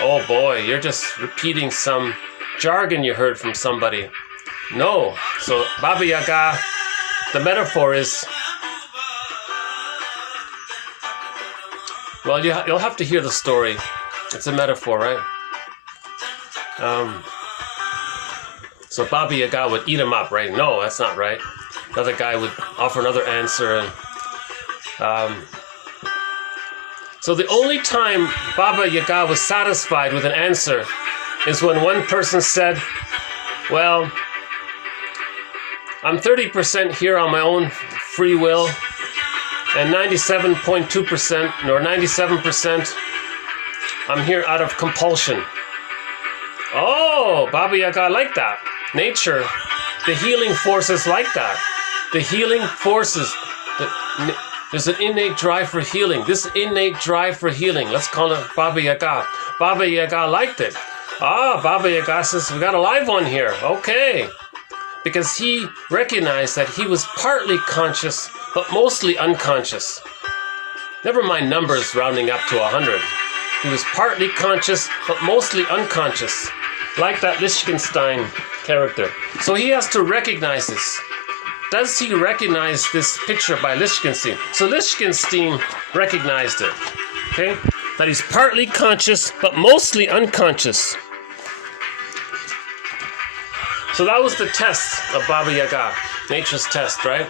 Oh boy, you're just repeating some jargon you heard from somebody. No. So Baba Yaga, the metaphor is, well, you'll have to hear the story. It's a metaphor, right? So Baba Yaga would eat him up, right? No, that's not right. Another guy would offer another answer. And so the only time Baba Yaga was satisfied with an answer is when one person said, well, I'm 30% here on my own free will, and 97.2% or 97% I'm here out of compulsion. Oh, Baba Yaga like that. Nature, the healing forces like that. The healing forces, there's an innate drive for healing. This innate drive for healing, let's call it Baba Yaga. Baba Yaga liked it. Baba Yaga says, we got a live one here. Okay. Because he recognized that he was partly conscious, but mostly unconscious. Never mind numbers rounding up to 100. He was partly conscious, but mostly unconscious. Like that Lichtenstein character. So he has to recognize this. Does he recognize this picture by Lichtenstein? So Lichtenstein recognized it. Okay? That he's partly conscious, but mostly unconscious. So that was the test of Baba Yaga. Nature's test, right?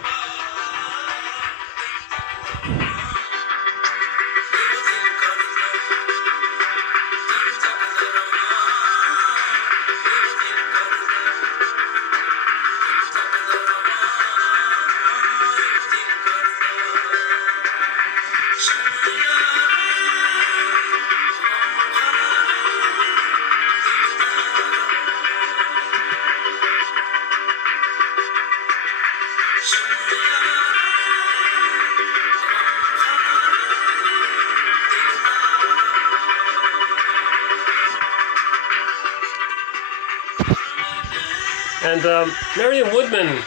And Marion Woodman,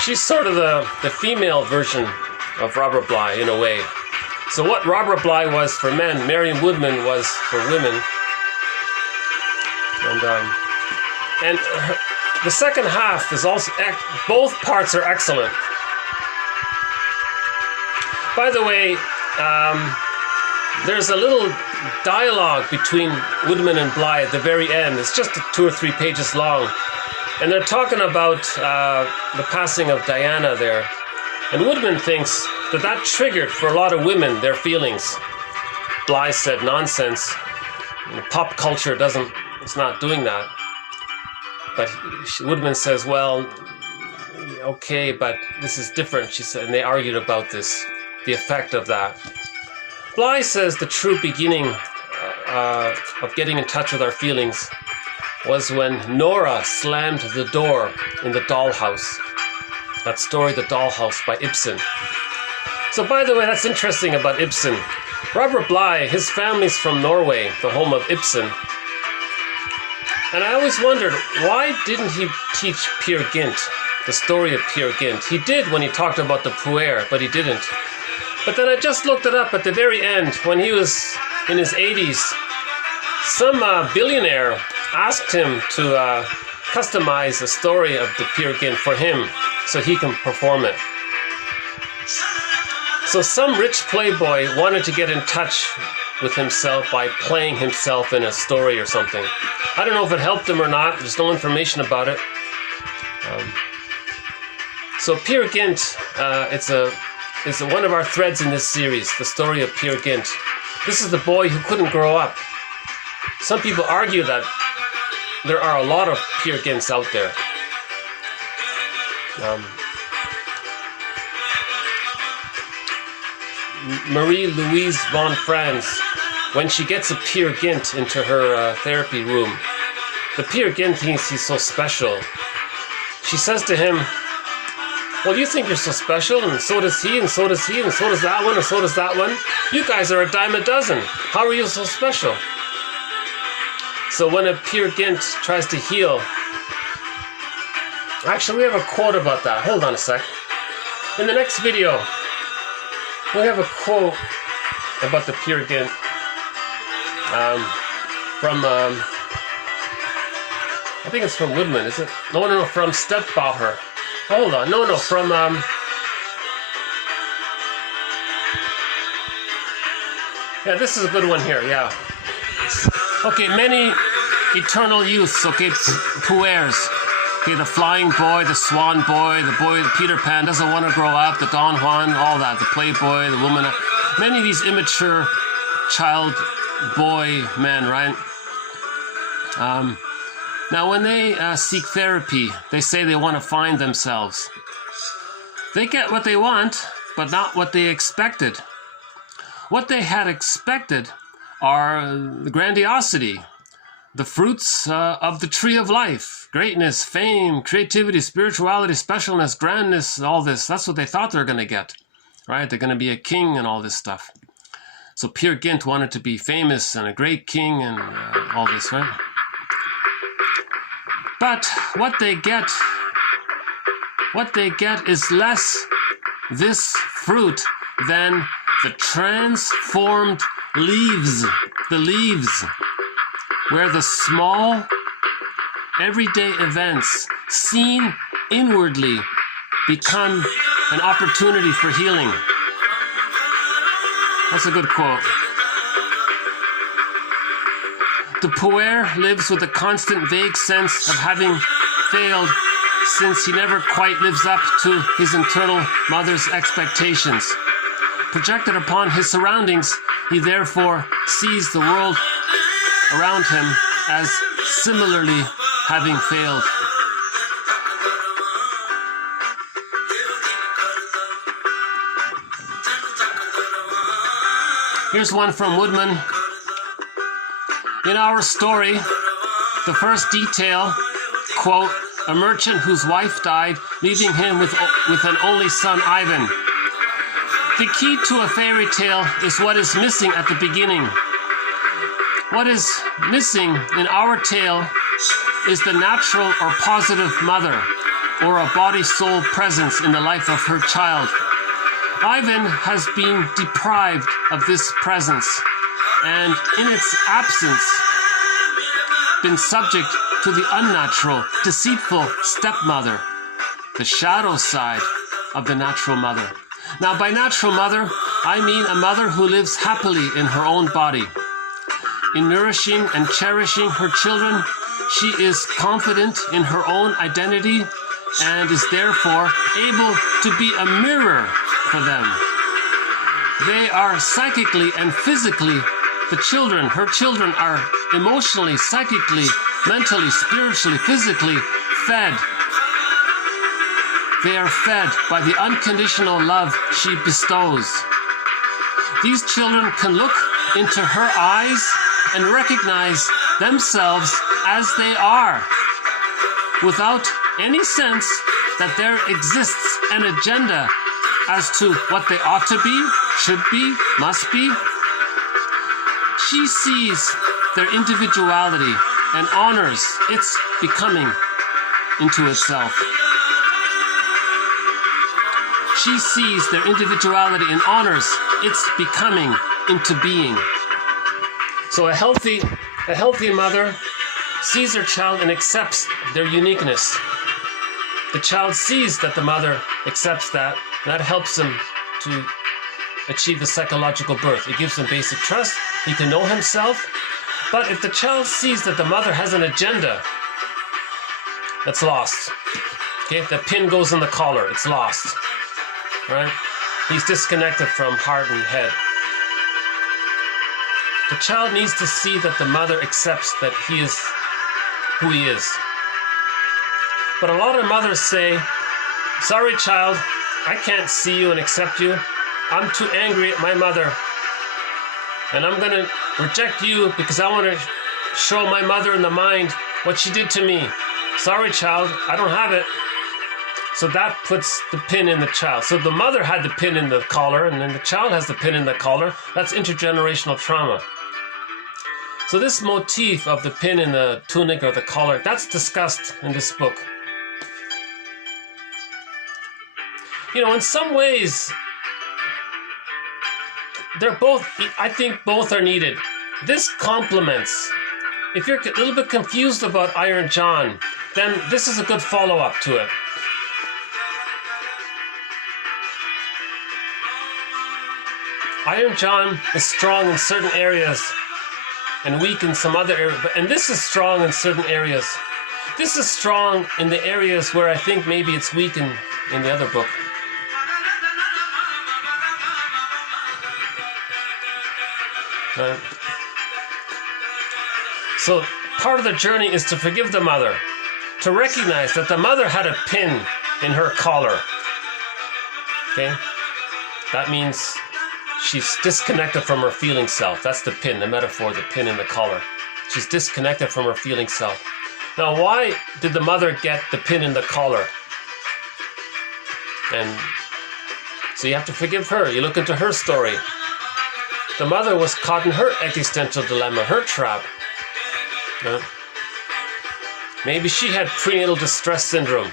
she's sort of the female version of Robert Bly in a way. So what Robert Bly was for men, Marion Woodman was for women. And the second half is also, both parts are excellent. By the way, there's a little dialogue between Woodman and Bly at the very end. It's just 2 or 3 pages long. And they're talking about the passing of Diana there. And Woodman thinks that that triggered for a lot of women their feelings. Bly said nonsense. Pop culture it's not doing that. But Woodman says, well, okay, but this is different, she said, and they argued about this, the effect of that. Bly says the true beginning of getting in touch with our feelings was when Nora slammed the door in the dollhouse. That story, The Dollhouse, by Ibsen. So by the way, that's interesting about Ibsen. Robert Bly, his family's from Norway, the home of Ibsen. And I always wondered, why didn't he teach Peer Gynt, the story of Peer Gynt? He did when he talked about the puer, but he didn't. But then I just looked it up at the very end, when he was in his 80s. Some billionaire asked him to customize a story of the Peer Gynt for him so he can perform it. So some rich playboy wanted to get in touch with himself by playing himself in a story or something. I don't know if it helped him or not. There's no information about it. So Peer Gynt, it's one of our threads in this series, the story of Peer Gynt. This is the boy who couldn't grow up. Some people argue that there are a lot of Peer Gynts out there. Marie-Louise von Franz, when she gets a Peer Gynt into her therapy room, the Peer Gynt thinks he's so special. She says to him, well, you think you're so special, and so does he, and so does he, and so does that one, and so does that one. You guys are a dime a dozen. How are you so special? So when a Peer Gynt tries to heal... Actually, we have a quote about that. Hold on a sec. In the next video, we have a quote about the Peer Gynt from... I think it's from Woodman, is it? No, from Stepbauer. Hold on, no, from... Yeah, this is a good one here, yeah. Okay, many eternal youths, okay, puers. Okay, the flying boy, the swan boy, the boy, the Peter Pan doesn't want to grow up, the Don Juan, all that, the playboy, the woman. Many of these immature child boy men, right? Now, when they seek therapy, they say they want to find themselves. They get what they want, but not what they expected. What they had expected are the grandiosity, the fruits of the tree of life, greatness, fame, creativity, spirituality, specialness, grandness, all this. That's what they thought they were going to get, right? They're going to be a king and all this stuff. So Peer Gynt wanted to be famous and a great king and all this, right? But what they get is less this fruit than the transformed leaves, the leaves, where the small, everyday events seen inwardly become an opportunity for healing. That's a good quote. The puer lives with a constant vague sense of having failed since he never quite lives up to his internal mother's expectations. Projected upon his surroundings, he therefore sees the world around him as similarly having failed. Here's one from Woodman. In our story, the first detail, quote, a merchant whose wife died, leaving him with an only son, Ivan. The key to a fairy tale is what is missing at the beginning. What is missing in our tale is the natural or positive mother, or a body-soul presence in the life of her child. Ivan has been deprived of this presence, and in its absence, been subject to the unnatural, deceitful stepmother, the shadow side of the natural mother. Now, by natural mother, I mean a mother who lives happily in her own body. In nourishing and cherishing her children, she is confident in her own identity and is therefore able to be a mirror for them. They are psychically and physically, her children are emotionally, psychically, mentally, spiritually, physically fed. They are fed by the unconditional love she bestows. These children can look into her eyes and recognize themselves as they are, without any sense that there exists an agenda as to what they ought to be, should be, must be. She sees their individuality and honors its becoming into itself. She sees their individuality and honors its becoming into being. So a healthy mother sees her child and accepts their uniqueness. The child sees that the mother accepts that. That helps him to achieve a psychological birth. It gives him basic trust. He can know himself. But if the child sees that the mother has an agenda, that's lost. Okay, if the pin goes in the collar, it's lost. Right? He's disconnected from heart and head. The child needs to see that the mother accepts that he is who he is. But a lot of mothers say, sorry child, I can't see you and accept you. I'm too angry at my mother. And I'm going to reject you because I want to show my mother in the mind what she did to me. Sorry child, I don't have it. So that puts the pin in the child. So the mother had the pin in the collar, and then the child has the pin in the collar. That's intergenerational trauma. So this motif of the pin in the tunic or the collar, that's discussed in this book. You know, in some ways, I think both are needed. This complements. If you're a little bit confused about Iron John, then this is a good follow-up to it. Iron John is strong in certain areas and weak in some other areas, and this is strong in certain areas. This is strong in the areas where I think maybe it's weak in the other book. Right. So part of the journey is to forgive the mother, to recognize that the mother had a pin in her collar. Okay? That means she's disconnected from her feeling self. That's the pin, the metaphor, the pin in the collar. She's disconnected from her feeling self. Now, why did the mother get the pin in the collar? And so you have to forgive her. You look into her story. The mother was caught in her existential dilemma, her trap. Maybe she had prenatal distress syndrome.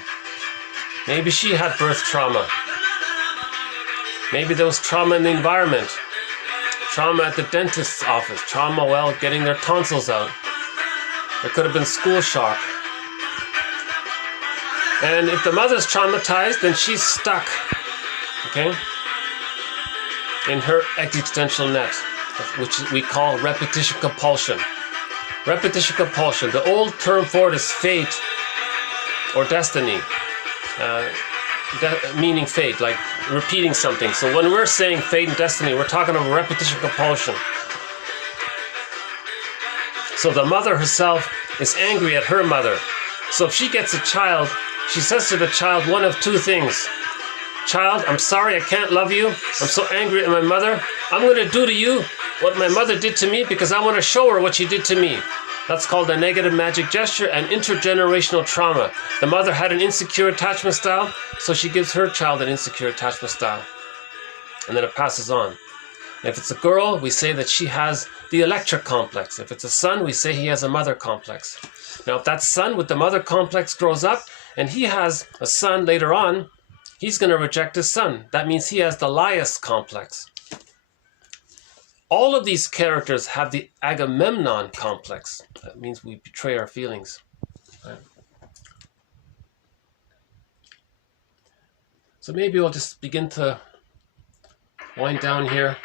Maybe she had birth trauma. Maybe there was trauma in the environment. Trauma at the dentist's office. Trauma while getting their tonsils out. There could have been school shock. And if the mother's traumatized, then she's stuck. Okay? In her existential net, which we call repetition compulsion. Repetition compulsion. The old term for it is fate or destiny. Meaning fate, like repeating something. So when we're saying fate and destiny, we're talking about repetition compulsion. So the mother herself is angry at her mother. So if she gets a child, she says to the child one of two things. Child, I'm sorry I can't love you. I'm so angry at my mother. I'm going to do to you what my mother did to me because I want to show her what she did to me. That's called a negative magic gesture and intergenerational trauma. The mother had an insecure attachment style, so she gives her child an insecure attachment style. And then it passes on. And if it's a girl, we say that she has the Electra complex. If it's a son, we say he has a mother complex. Now, if that son with the mother complex grows up and he has a son later on, he's going to reject his son. That means he has the Laius complex. All of these characters have the Agamemnon complex. That means we betray our feelings. Right? So maybe we'll just begin to wind down here.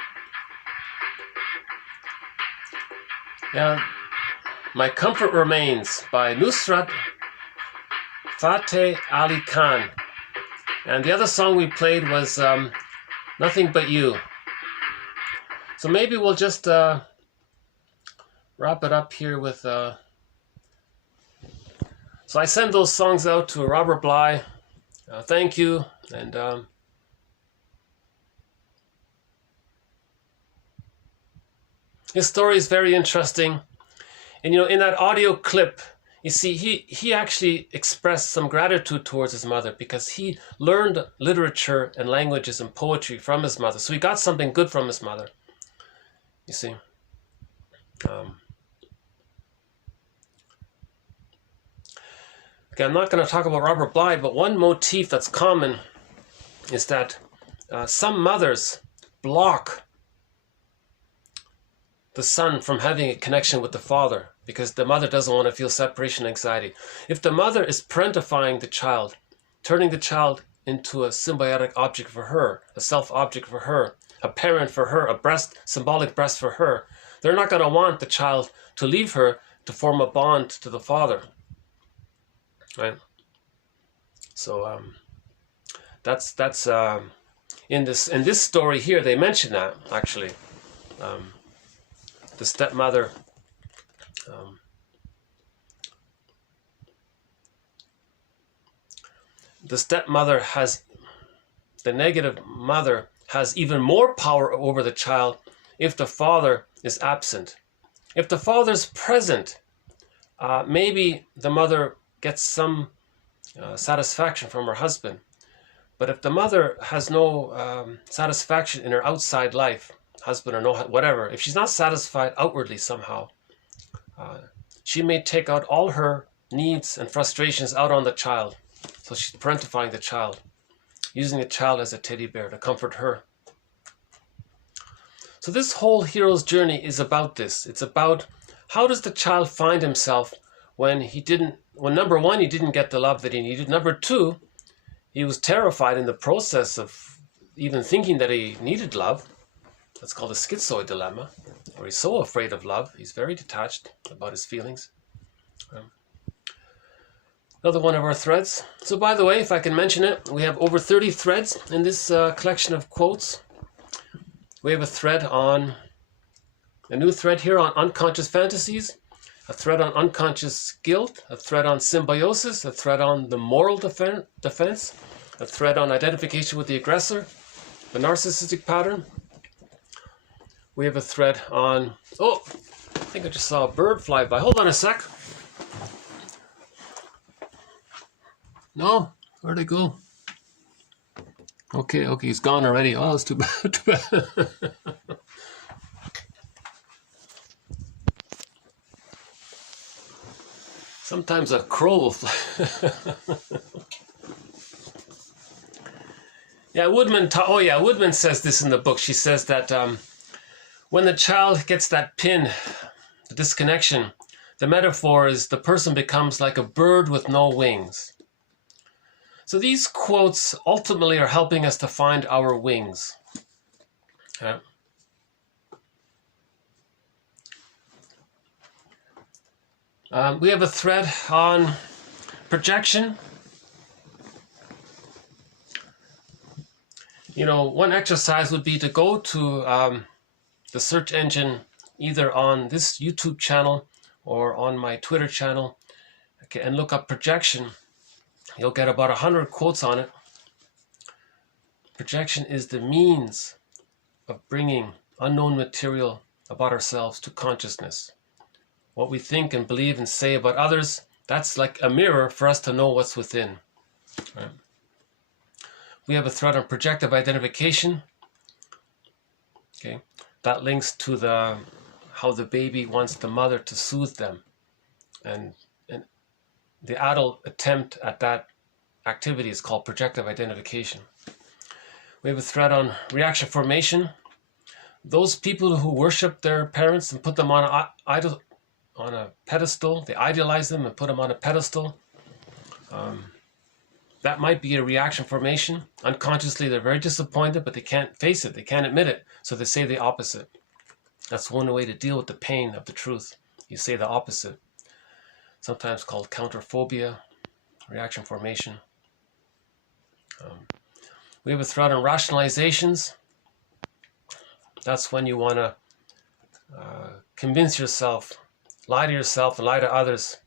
Yeah, My Comfort Remains by Nusrat Fateh Ali Khan. And the other song we played was Nothing But You. So maybe we'll just wrap it up here with... So I send those songs out to Robert Bly. Thank you. And his story is very interesting. And you know, in that audio clip, you see, he actually expressed some gratitude towards his mother because he learned literature and languages and poetry from his mother. So he got something good from his mother. You see. Okay, I'm not going to talk about Robert Bly, but one motif that's common is that some mothers block the son from having a connection with the father because the mother doesn't want to feel separation anxiety. If the mother is parentifying the child, turning the child into a symbiotic object for her, a self-object for her, a parent for her, a breast, symbolic breast for her, they're not going to want the child to leave her to form a bond to the father. Right? So that's in this story here they mention that actually. The stepmother the negative mother has even more power over the child if the father is absent. If the father's present, maybe the mother gets some satisfaction from her husband. But if the mother has no satisfaction in her outside life, husband or no, whatever, if she's not satisfied outwardly somehow, she may take out all her needs and frustrations out on the child. So she's parentifying the child, using the child as a teddy bear to comfort her. So this whole hero's journey is about this. It's about how does the child find himself when number one, he didn't get the love that he needed. Number two, he was terrified in the process of even thinking that he needed love. That's called a schizoid dilemma, where he's so afraid of love, he's very detached about his feelings. Another one of our threads. So by the way, if I can mention it, we have over 30 threads in this collection of quotes. We have a new thread here on unconscious fantasies, a thread on unconscious guilt, a thread on symbiosis, a thread on the moral defense, a thread on identification with the aggressor, the narcissistic pattern. We have a thread on, oh, I think I just saw a bird fly by. Hold on a sec. No, where'd it go? Okay, he's gone already. Oh, that's too bad. Too bad. Sometimes a crow will fly. Yeah, Woodman says this in the book. She says that when the child gets that pin, the disconnection, the metaphor is the person becomes like a bird with no wings. So these quotes ultimately are helping us to find our wings. Okay. We have a thread on projection. You know, one exercise would be to go to the search engine either on this YouTube channel or on my Twitter channel, okay, and look up projection. You'll get about 100 quotes on it. Projection is the means of bringing unknown material about ourselves to consciousness. What we think and believe and say about others, that's like a mirror for us to know what's within. Right? We have a thread on projective identification. Okay, that links to how the baby wants the mother to soothe them, and the adult attempt at that activity is called projective identification. We have a thread on reaction formation. Those people who worship their parents and put them on a pedestal, they idealize them and put them on a pedestal. That might be a reaction formation. Unconsciously, they're very disappointed, but they can't face it. They can't admit it. So they say the opposite. That's one way to deal with the pain of the truth. You say the opposite. Sometimes called counterphobia reaction formation. We have a thread on rationalizations. That's when you want to convince yourself, lie to yourself and lie to others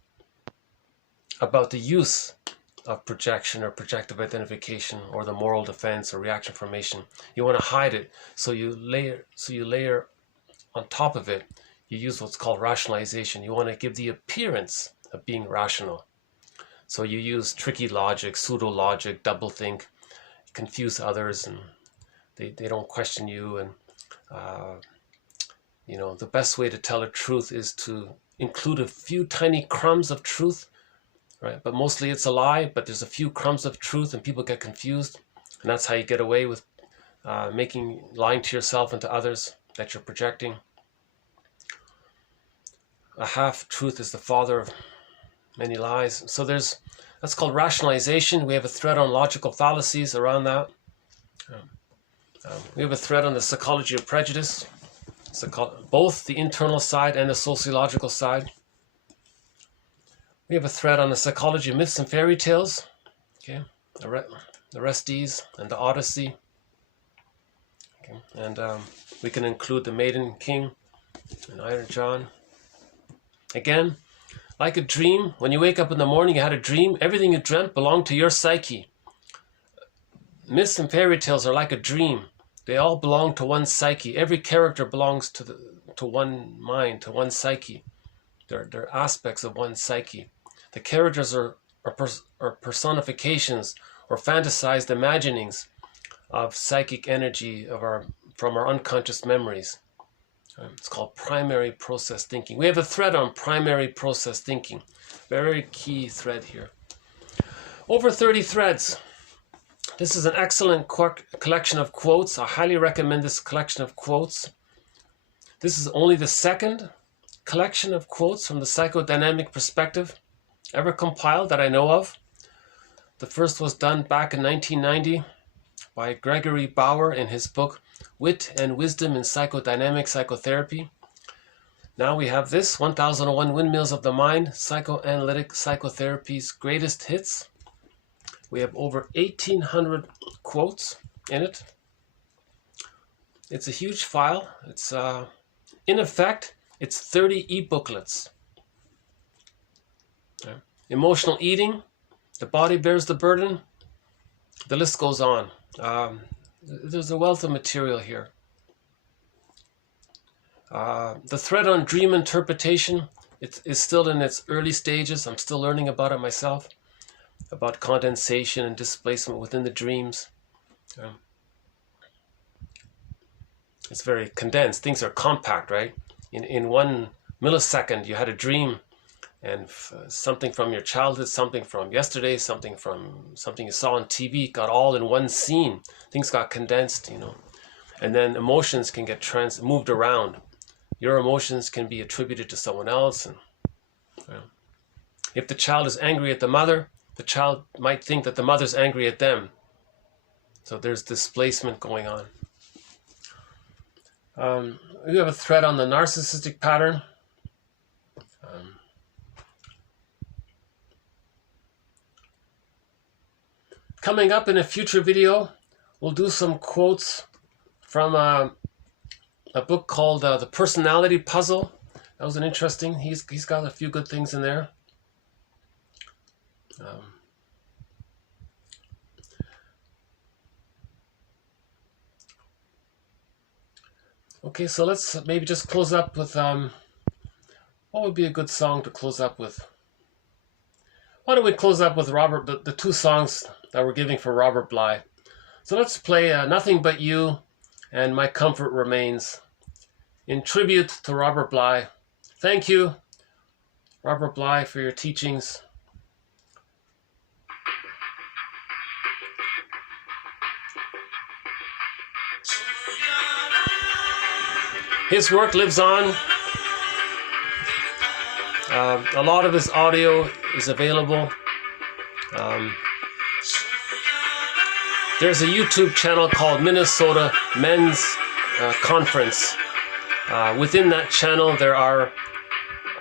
about the use of projection or projective identification or the moral defense or reaction formation. You want to hide it, so you layer on top of it. You use what's called rationalization. You want to give the appearance of being rational. So you use tricky logic, pseudo-logic, double-think, confuse others, and they don't question you. And you know, the best way to tell the truth is to include a few tiny crumbs of truth, right? But mostly it's a lie, but there's a few crumbs of truth and people get confused. And that's how you get away with lying to yourself and to others that you're projecting. A half-truth is the father of many lies. So that's called rationalization. We have a thread on logical fallacies around that. We have a thread on the psychology of prejudice, both the internal side and the sociological side. We have a thread on the psychology of myths and fairy tales, okay, the Orestes and the Odyssey. Okay. And we can include the Maiden King and Iron John. Again, like a dream, when you wake up in the morning, you had a dream, everything you dreamt belonged to your psyche. Myths and fairy tales are like a dream. They all belong to one psyche. Every character belongs to one mind, to one psyche. They're aspects of one psyche. The characters are personifications or fantasized imaginings of psychic energy from our unconscious memories. It's called primary process thinking. We have a thread on primary process thinking. Very key thread here. Over 30 threads. This is an excellent collection of quotes. I highly recommend this collection of quotes. This is only the second collection of quotes from the psychodynamic perspective ever compiled that I know of. The first was done back in 1990 by Gregory Bauer in his book Wit and Wisdom in Psychodynamic Psychotherapy. Now we have this, 1001 Windmills of the Mind, Psychoanalytic Psychotherapy's Greatest Hits. We have over 1,800 quotes in it. It's a huge file. It's in effect, it's 30 e-booklets. Okay. Emotional eating, the body bears the burden. The list goes on. There's a wealth of material here. The thread on dream interpretation, it is still in its early stages. I'm still learning about it myself, about condensation and displacement within the dreams. It's very condensed. Things are compact, right? In 1 millisecond, you had a dream, and something from your childhood, something from yesterday, something you saw on TV, got all in one scene. Things got condensed, you know. And then emotions can get moved around. Your emotions can be attributed to someone else. And if the child is angry at the mother, the child might think that the mother's angry at them. So there's displacement going on. We have a thread on the narcissistic pattern. Coming up in a future video, we'll do some quotes from a book called The Personality Puzzle. That was an interesting, he's got a few good things in there. Okay, so let's maybe just close up with, what would be a good song to close up with? Why don't we close up with the two songs that we're giving for Robert Bly. So let's play Nothing But You and My Comfort Remains in tribute to Robert Bly. Thank you, Robert Bly, for your teachings. His work lives on. A lot of his audio is available. There's a YouTube channel called Minnesota Men's Conference. Within that channel, there are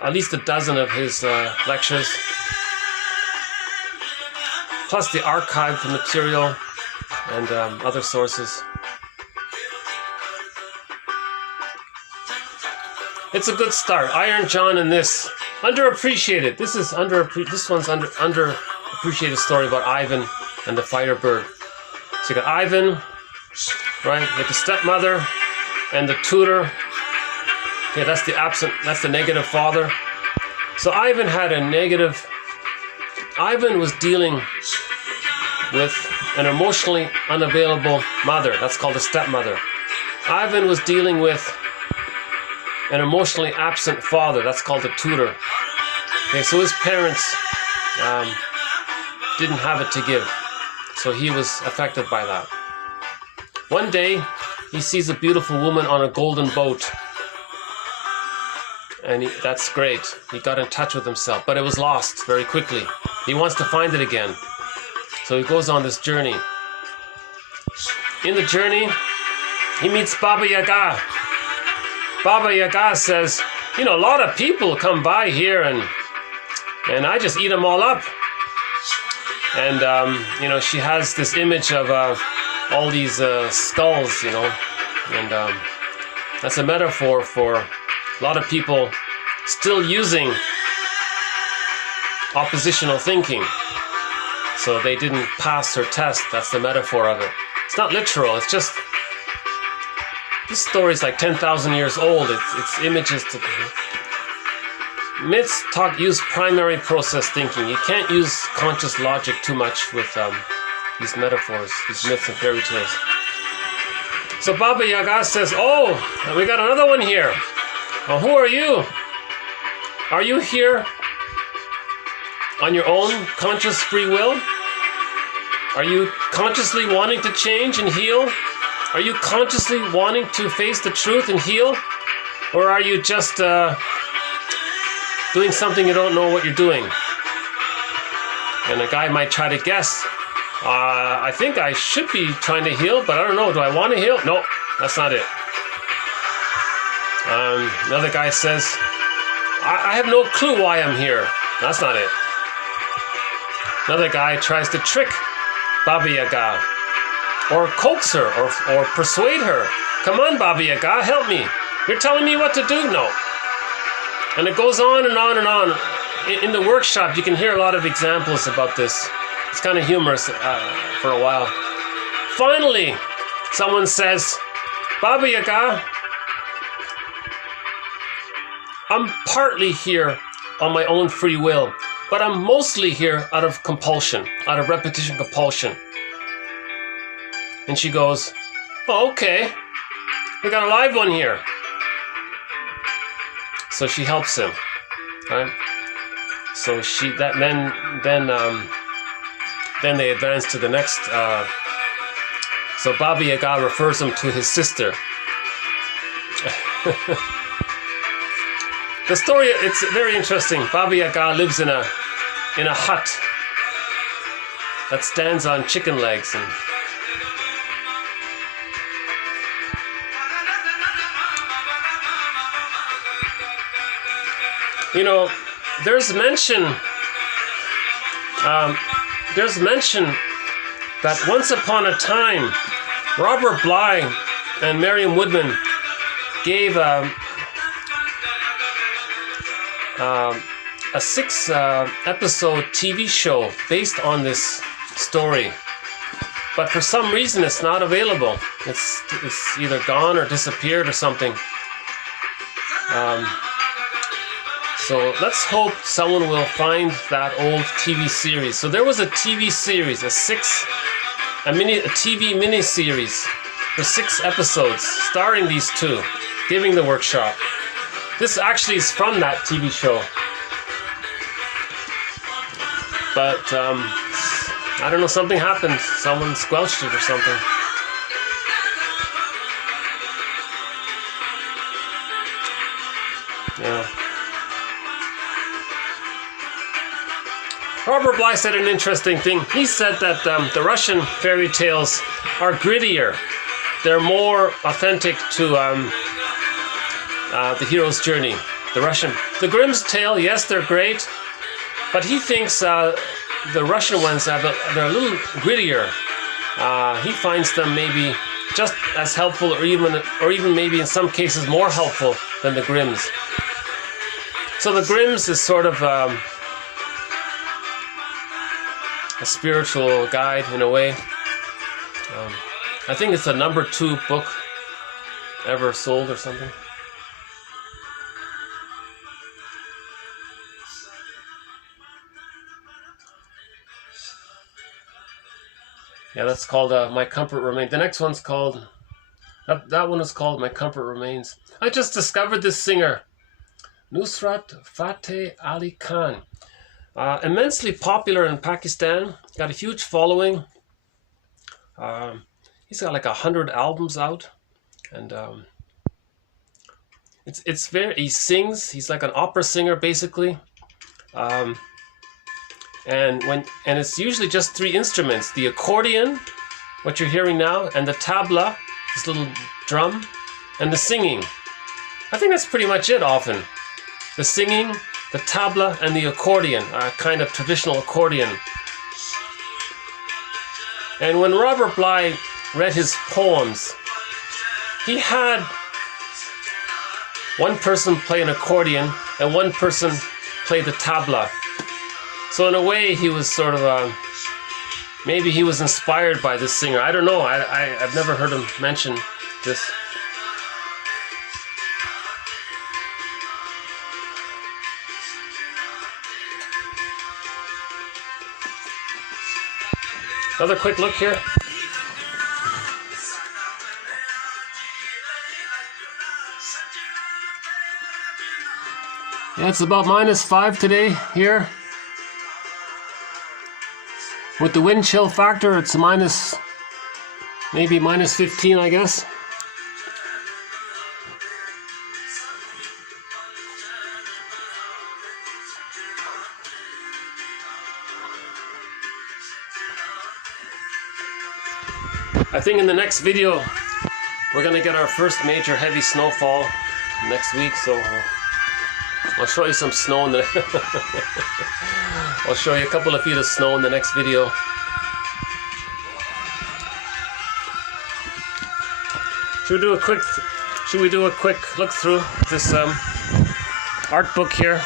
at least a dozen of his lectures. plus the archived material and other sources. It's a good start. Iron John and this. Underappreciated. This one's underappreciated story about Ivan and the Firebird. So you got Ivan, right, with the stepmother and the tutor. Okay, that's the negative father. So Ivan was dealing with an emotionally unavailable mother. That's called a stepmother. Ivan was dealing with an emotionally absent father. That's called a tutor. Okay, so his parents didn't have it to give. So he was affected by that. One day, he sees a beautiful woman on a golden boat. And that's great. He got in touch with himself, but it was lost very quickly. He wants to find it again. So he goes on this journey. In the journey, he meets Baba Yaga. Baba Yaga says, a lot of people come by here and I just eat them all up. And, she has this image of all these skulls, and that's a metaphor for a lot of people still using oppositional thinking. So they didn't pass their test. That's the metaphor of it. It's not literal. It's just, this story is like 10,000 years old. It's images to... Myths use primary process thinking. You can't use conscious logic too much with these metaphors, these myths and fairy tales. So Baba Yaga says, "Oh, we got another one here. Well, who are you? Are you here on your own conscious free will? Are you consciously wanting to change and heal? Are you consciously wanting to face the truth and heal? Or are you just doing something you don't know what you're doing?" And a guy might try to guess. I think I should be trying to heal, but I don't know. Do I want to heal? No, that's not it. Another guy says, I have no clue why I'm here. That's not it. Another guy tries to trick Baba Yaga, or coax her, or persuade her. Come on, Baba Yaga, help me. You're telling me what to do? No. And it goes on and on and on. In the workshop, you can hear a lot of examples about this. It's kind of humorous for a while. Finally, someone says, Baba Yaga, I'm partly here on my own free will, but I'm mostly here out of compulsion, out of repetition compulsion. And she goes, oh, okay, we got a live one here. So she helps him, right? So then they advance to the next. So Baba Yaga refers him to his sister. The story, it's very interesting. Baba Yaga lives in a hut that stands on chicken legs, and there's mention that once upon a time, Robert Bly and Marion Woodman gave a 6-episode TV show based on this story. But for some reason, it's not available. It's either gone or disappeared or something. So let's hope someone will find that old TV series. So there was a TV series, a TV mini-series for 6 episodes, starring these two, giving the workshop. This actually is from that TV show. But, I don't know, something happened. Someone squelched it or something. Yeah. Robert Bly said an interesting thing. He said that the Russian fairy tales are grittier. They're more authentic to the hero's journey. The Grimm's tale, yes, they're great, but he thinks the Russian ones they're a little grittier. He finds them maybe just as helpful, or even maybe in some cases more helpful than the Grimms. So the Grimms is sort of a spiritual guide in a way. I think it's the #2 book ever sold or something. Yeah, that's called My Comfort Remains. The next one's called, that one is called My Comfort Remains. I just discovered this singer, Nusrat Fateh Ali Khan. Immensely popular in Pakistan, got a huge following. He's got like 100 albums out, and it's very, he sings, he's like an opera singer basically. And it's usually just 3 instruments: the accordion, what you're hearing now, and the tabla, this little drum, and the singing. I think that's pretty much it often. The singing, the tabla, and the accordion, a kind of traditional accordion. And when Robert Bly read his poems, he had one person play an accordion and one person play the tabla. So in a way, he was sort of maybe he was inspired by this singer. I don't know. I've never heard him mention this. Another quick look here. Yeah, it's about -5 today here. With the wind chill factor, it's maybe -15, I guess. I think in the next video, we're gonna get our first major heavy snowfall next week, so I'll show you some snow in the I'll show you a couple of feet of snow in the next video. Should we do a quick look through this art book here?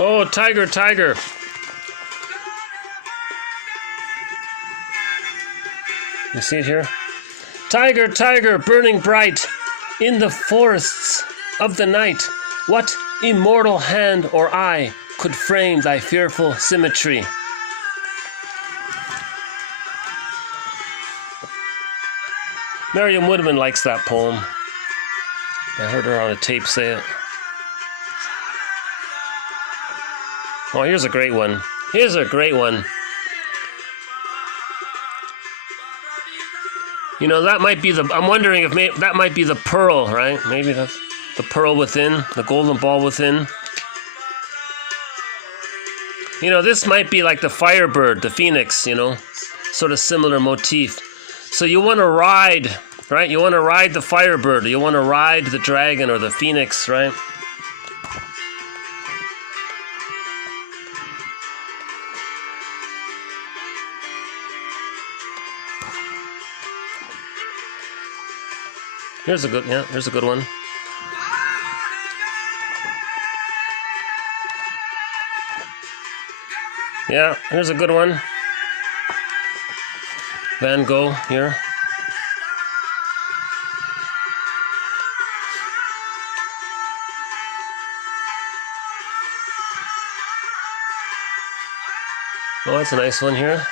Oh, tiger, tiger. You see it here? Tiger, tiger, burning bright in the forests of the night. What immortal hand or eye could frame thy fearful symmetry? Mariam Woodman likes that poem. I heard her on a tape say it. Oh, here's a great one. Here's a great one. You know, that might be I'm wondering if that might be the pearl, right? Maybe that's the pearl within, the golden ball within. You know, this might be like the firebird, the phoenix, you know, sort of similar motif. So you want to ride, right? You want to ride the firebird, or you want to ride the dragon or the phoenix, right? Here's a good one. Yeah, here's a good one. Van Gogh here. Oh, that's a nice one here.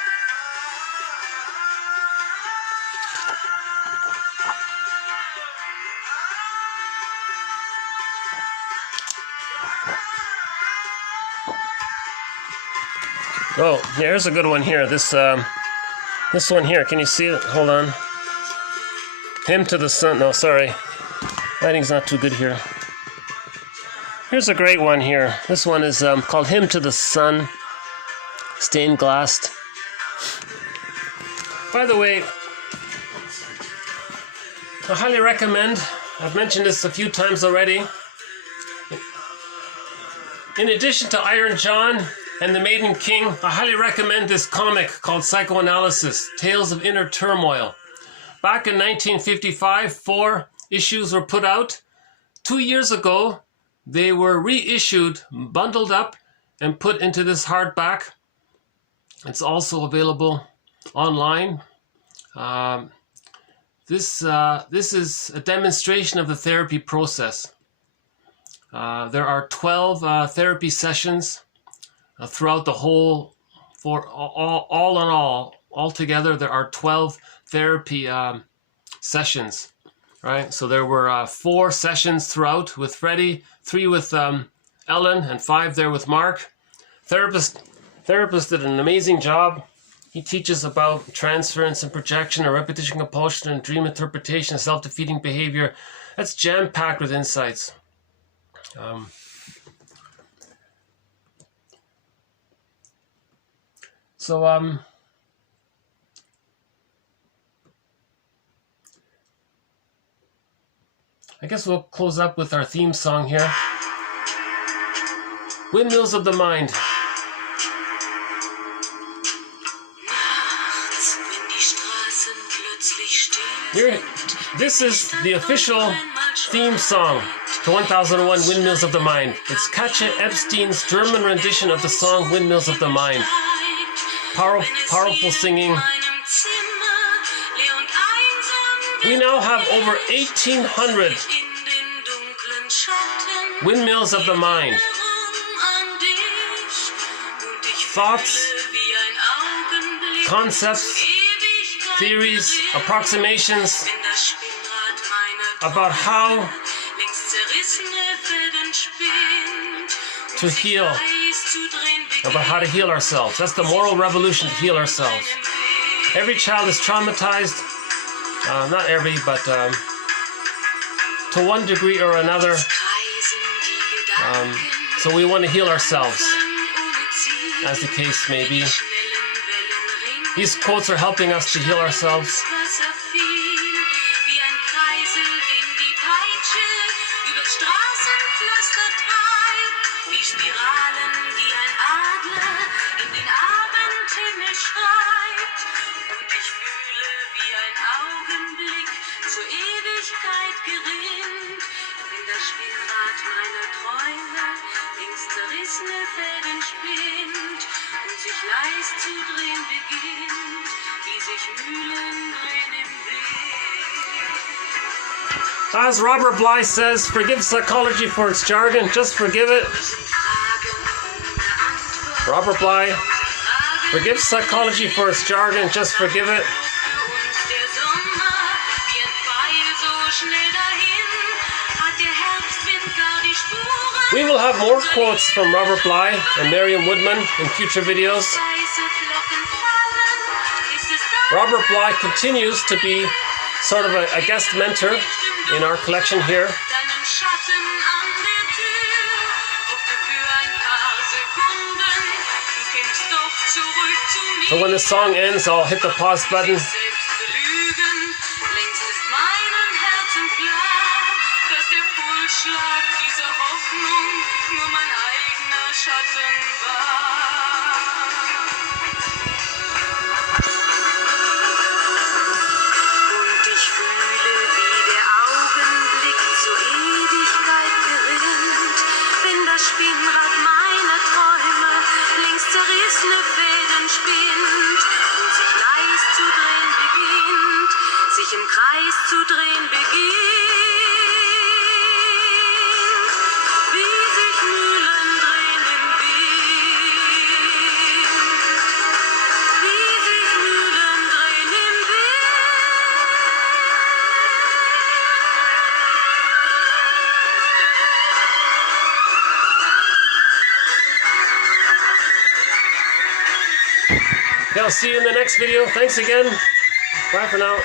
Oh, here's a good one here. This one here. Can you see it? Hold on. Hymn to the Sun. No, sorry. Lighting's not too good here. Here's a great one here. This one is called Hymn to the Sun. Stained glassed. By the way, I highly recommend, I've mentioned this a few times already, in addition to Iron John and the Maiden King, I highly recommend this comic called Psychoanalysis, Tales of Inner Turmoil. Back in 1955, 4 issues were put out. 2 years ago, they were reissued, bundled up, and put into this hardback. It's also available online. This is a demonstration of the therapy process. There are 12 therapy sessions throughout the whole, for all in all, altogether there are 12 therapy sessions, right? So there were 4 sessions throughout with Freddie, 3 with Ellen, and 5 there with Mark. Therapist did an amazing job. He teaches about transference and projection, or repetition compulsion, and dream interpretation, self-defeating behavior. That's jam-packed with insights. I guess we'll close up with our theme song here. Windmills of the Mind. Here, this is the official theme song to 1001 Windmills of the Mind. It's Katja Epstein's German rendition of the song Windmills of the Mind. Powerful singing. We now have over 1,800 Windmills of the Mind. Thoughts, concepts, theories, approximations about how to heal, about how to heal ourselves. That's the moral revolution, to heal ourselves. Every child is traumatized, not every, but to one degree or another. So we want to heal ourselves, as the case may be. These quotes are helping us to heal ourselves. As Robert Bly says, forgive psychology for its jargon, just forgive it. Robert Bly, forgive psychology for its jargon, just forgive it. We will have more quotes from Robert Bly and Mariam Woodman in future videos. Robert Bly continues to be sort of a guest mentor in our collection here. So when the song ends, I'll hit the pause button. Okay, I'll see you in the next video. Thanks again. Bye for now.